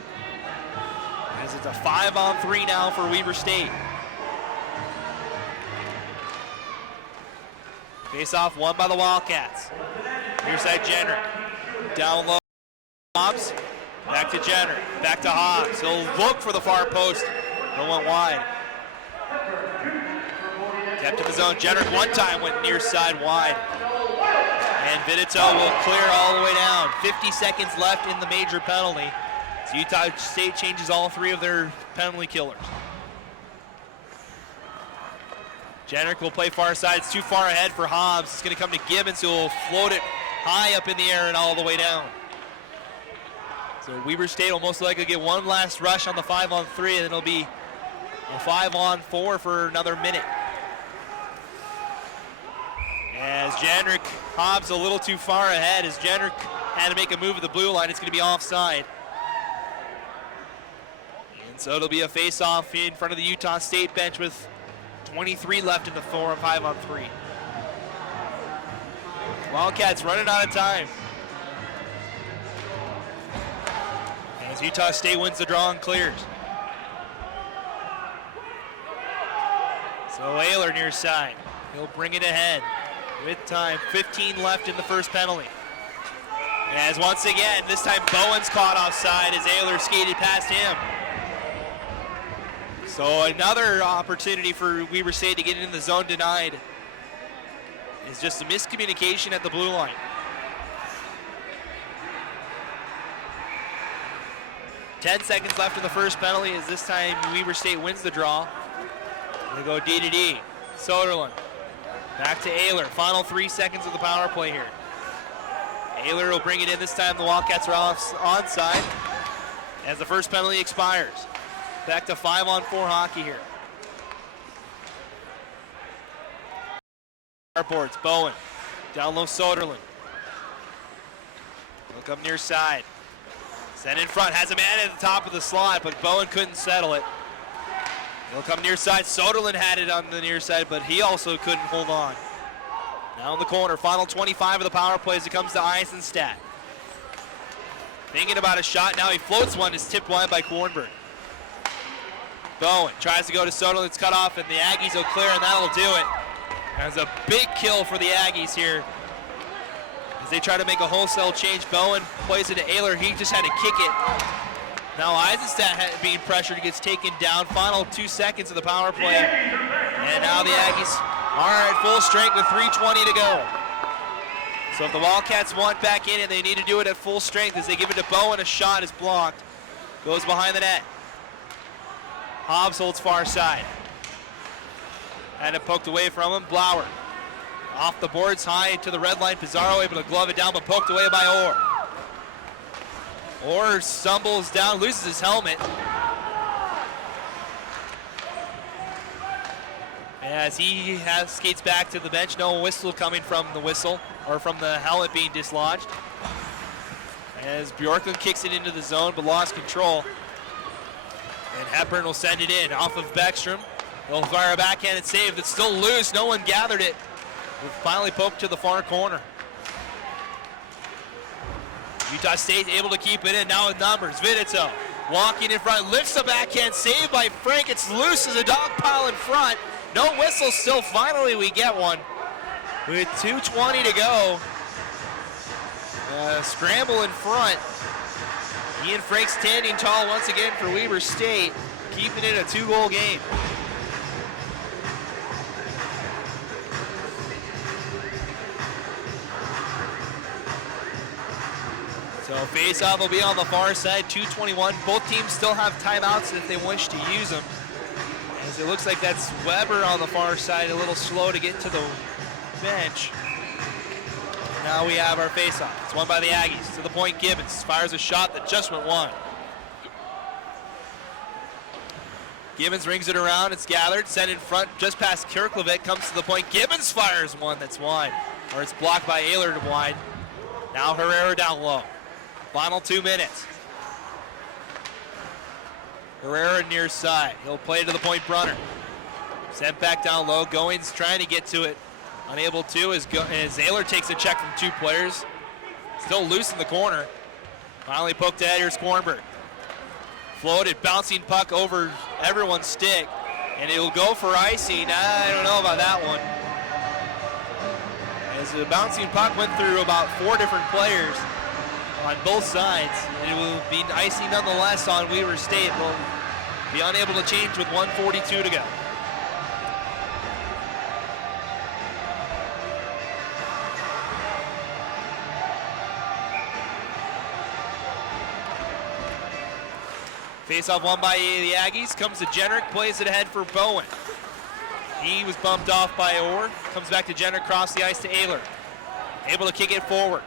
As it's a 5-on-3 now for Weber State. Face-off won by the Wildcats. Near side Jenner. Down low, Hobbs. Back to Jenner. Back to Hobbs. He'll look for the far post. But went wide. Kept in the zone. Jenner one time went near side wide. And Vidito will clear all the way down. 50 seconds left in the major penalty. So Utah State changes all 3 of their penalty killers. Jenrick will play far side. It's too far ahead for Hobbs. It's going to come to Gibbons, who will float it high up in the air and all the way down. So Weber State will most likely get one last rush on the 5-on-3, and it'll be a 5-on-4 for another minute. As Jandrick Hobbs a little too far ahead, as Jandrick had to make a move at the blue line, it's going to be offside. And so it'll be a face-off in front of the Utah State bench with 23 left in the 4 and 5 on 3. Wildcats running out of time. As Utah State wins the draw and clears. So Ayler near side. He'll bring it ahead with time. 15 left in the first penalty. As once again, this time Bowen's caught offside as Ayler skated past him. So another opportunity for Weber State to get in the zone denied. It's just a miscommunication at the blue line. Ten seconds left in the first penalty as this time Weber State wins the draw. They go D to D. Soderlund back to Ayler. Final 3 seconds of the power play here. Ayler will bring it in. This time the Wildcats are onside as the first penalty expires. Back to 5-on-4 hockey here. Boards, Bowen. Down low, Soderlund. Look up near side. Sent in front, has a man at the top of the slot, but Bowen couldn't settle it. He'll come near side. Soderlund had it on the near side, but he also couldn't hold on. Now in the corner, final 25 of the power play as it comes to Eisenstadt. Thinking about a shot, now he floats one, is tipped wide by Kornberg. Bowen tries to go to Soderlund, it's cut off, and the Aggies will clear, and that'll do it. That's a big kill for the Aggies here. As they try to make a wholesale change, Bowen plays it to Ayler, he just had to kick it. Now Eisenstadt being pressured, gets taken down. Final 2 seconds of the power play. And now the Aggies are at full strength with 3:20 to go. So if the Wildcats want back in it, they need to do it at full strength as they give it to Bowen. A shot is blocked. Goes behind the net. Hobbs holds far side. Had it poked away from him. Blauer off the boards, high to the red line. Pizarro able to glove it down, but poked away by Orr. Orr stumbles down, loses his helmet. As he skates back to the bench, no whistle coming from the whistle, or from the helmet being dislodged. As Bjorklund kicks it into the zone, but lost control. And Hepburn will send it in off of Beckstrom. He'll fire a backhanded save that's still loose. No one gathered it. We'll finally poke to the far corner. Utah State able to keep it in now with numbers. Vidito walking in front, lifts the backhand, saved by Frank. It's loose as a dog pile in front. No whistle still. Finally we get one. With 2:20 to go. Scramble in front. Ian Frank standing tall once again for Weber State, keeping it a 2-goal game. So face-off will be on the far side, 2:21. Both teams still have timeouts if they wish to use them. As it looks like that's Weber on the far side, a little slow to get to the bench. Now we have our face-off. It's won by the Aggies. To the point, Gibbons fires a shot that just went wide. Gibbons rings it around. It's gathered, sent in front, just past Kirklevitt, comes to the point. Gibbons fires one that's wide, or it's blocked by Ayler to wide. Now Herrera down low. Final 2 minutes. Herrera near side. He'll play to the point, Brunner. Sent back down low. Goings trying to get to it. Unable to as Ayler takes a check from 2 players. Still loose in the corner. Finally poked ahead. Here's Kornberg. Floated, bouncing puck over everyone's stick. And it'll go for icing. I don't know about that one. As the bouncing puck went through about 4 different players on both sides. It will be icing nonetheless on Weber State. Will be unable to change with 1:42 to go. Face-off won by the Aggies. Comes to Jenrick, plays it ahead for Bowen. He was bumped off by Orr. Comes back to Jenrick, across the ice to Ayler. Able to kick it forward.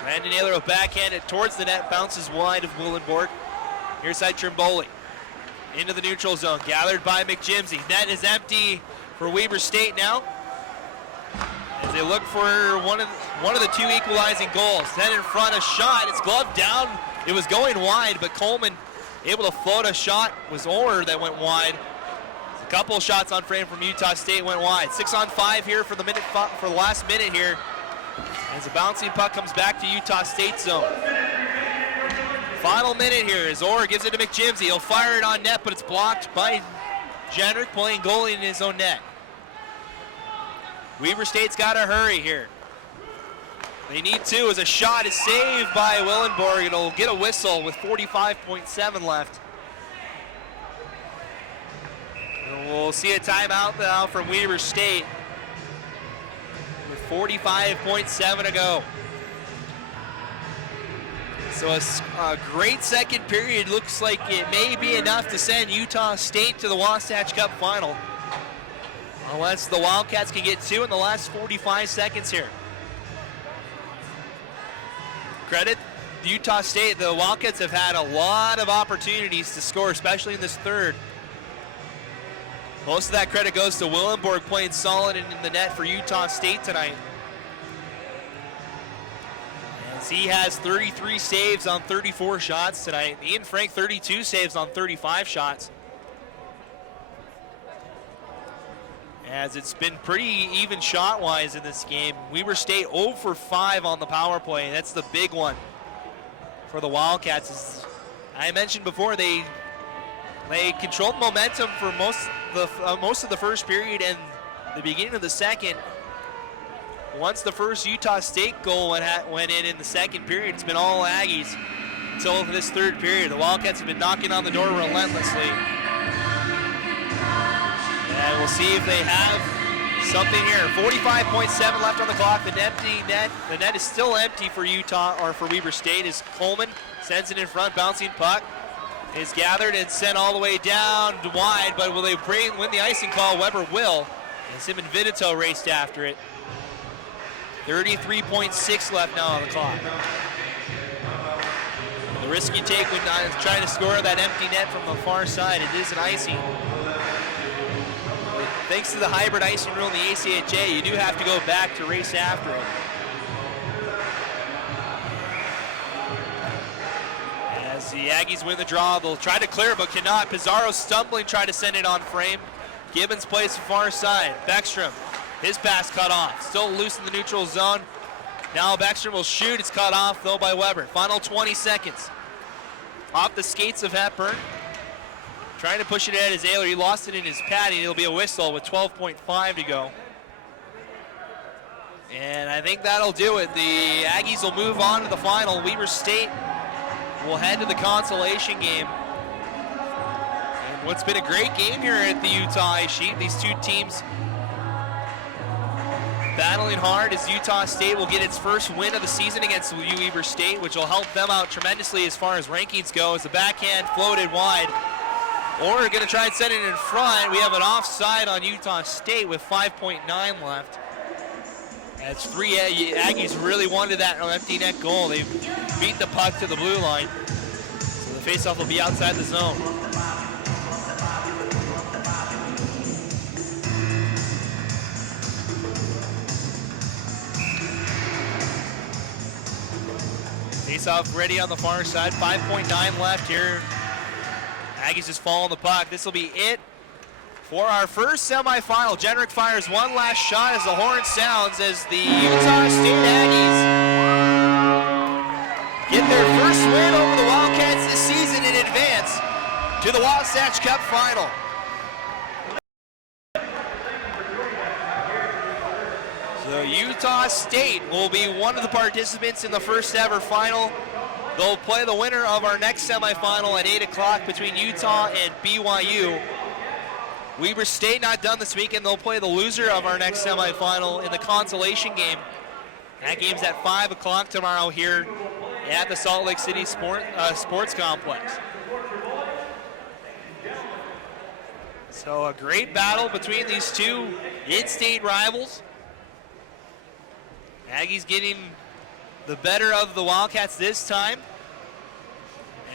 Brandon Ayler will backhand it towards the net, bounces wide of Willenborg. Near side Trimboli. Into the neutral zone, gathered by McJimsey. Net is empty for Weber State now. as they look for one of the two equalizing goals. Then in front, a shot. It's gloved down. It was going wide, but Coleman able to float a shot. Was Orr that went wide. A couple of shots on frame from Utah State went wide. 6-on-5 here for the last minute here, as the bouncing puck comes back to Utah State zone. Final minute here as Orr gives it to McJimsey. He'll fire it on net, but it's blocked by Jenrick, playing goalie in his own net. Weber State's got to hurry here. They need to, as a shot is saved by Willenborg. It'll get a whistle with 45.7 left. And we'll see a timeout now from Weber State with 45.7 to go. So a great second period. Looks like it may be enough to send Utah State to the Wasatch Cup final, unless the Wildcats can get two in the last 45 seconds here. Credit Utah State. The Wildcats have had a lot of opportunities to score, especially in this third. Most of that credit goes to Willenborg, playing solid in the net for Utah State tonight. As he has 33 saves on 34 shots tonight. Ian Frank, 32 saves on 35 shots. As it's been pretty even shot-wise in this game. Weber State 0 for 5 on the power play. That's the big one for the Wildcats. As I mentioned before, they controlled momentum for most of the first period and the beginning of the second. Once the first Utah State goal went in the second period, it's been all Aggies until this third period. The Wildcats have been knocking on the door relentlessly. And we'll see if they have something here. 45.7 left on the clock. The net is still empty for Weber State as Coleman sends it in front. Bouncing puck is gathered and sent all the way down wide, but will they win the icing call? Weber will, as him and Vinito raced after it. 33.6 left now on the clock. The risk you take when trying to score that empty net from the far side, it is an icing. But thanks to the hybrid icing rule in the ACHA, you do have to go back to race after it. As the Aggies win the draw, they'll try to clear but cannot. Pizarro stumbling, try to send it on frame. Gibbons plays the far side. Beckstrom, his pass cut off. Still loose in the neutral zone. Now Beckstrom will shoot. It's cut off though by Weber. Final 20 seconds. Off the skates of Hepburn. Trying to push it ahead is Ayler. He lost it in his pad. It'll be a whistle with 12.5 to go. And I think that'll do it. The Aggies will move on to the final. Weber State will head to the consolation game. And what's been a great game here at the Utah Ice Sheet. These two teams battling hard as Utah State will get its first win of the season against Weber State, which will help them out tremendously as far as rankings go. As the backhand floated wide. Or going to try and send it in front. We have an offside on Utah State with 5.9 left. As three Aggies really wanted that empty net goal. They beat the puck to the blue line. So the faceoff will be outside the zone. Faceoff ready on the far side. 5.9 left here. Aggies just following the puck. This will be it for our first semifinal. Jenrick fires one last shot as the horn sounds as the Utah State Aggies get their first win over the Wildcats this season in advance to the Wasatch Cup final. So Utah State will be one of the participants in the first ever final. They'll play the winner of our next semifinal at 8 o'clock between Utah and BYU. Weber State not done this weekend. They'll play the loser of our next semifinal in the consolation game. That game's at 5 o'clock tomorrow here at the Salt Lake City Sports Complex. So a great battle between these two in-state rivals. Aggies getting the better of the Wildcats this time,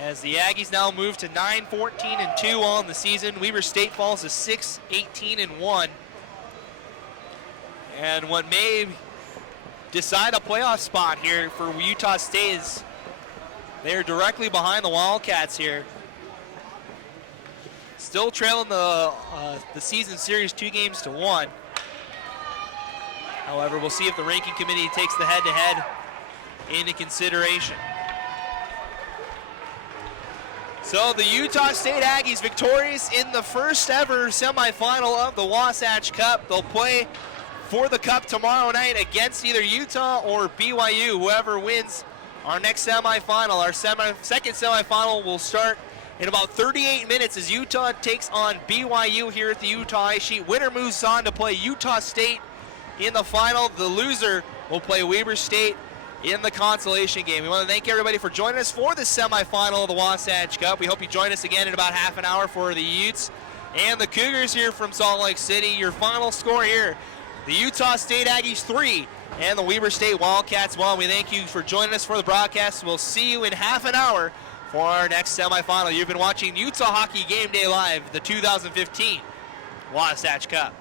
as the Aggies now move to 9-14-2 on the season. Weber State falls to 6-18-1. And what may decide a playoff spot here for Utah State. They are directly behind the Wildcats here. Still trailing the season series 2-1. However, we'll see if the ranking committee takes the head-to-head into consideration. So the Utah State Aggies victorious in the first ever semifinal of the Wasatch Cup. They'll play for the Cup tomorrow night against either Utah or BYU. Whoever wins our next semifinal, our second semifinal will start in about 38 minutes as Utah takes on BYU here at the Utah Ice Sheet. Winner moves on to play Utah State in the final. The loser will play Weber State in the consolation game. We want to thank everybody for joining us for the semifinal of the Wasatch Cup. We hope you join us again in about half an hour for the Utes and the Cougars here from Salt Lake City. Your final score here, the Utah State Aggies 3 and the Weber State Wildcats 1. We thank you for joining us for the broadcast. We'll see you in half an hour for our next semifinal. You've been watching Utah Hockey Game Day Live, the 2015 Wasatch Cup.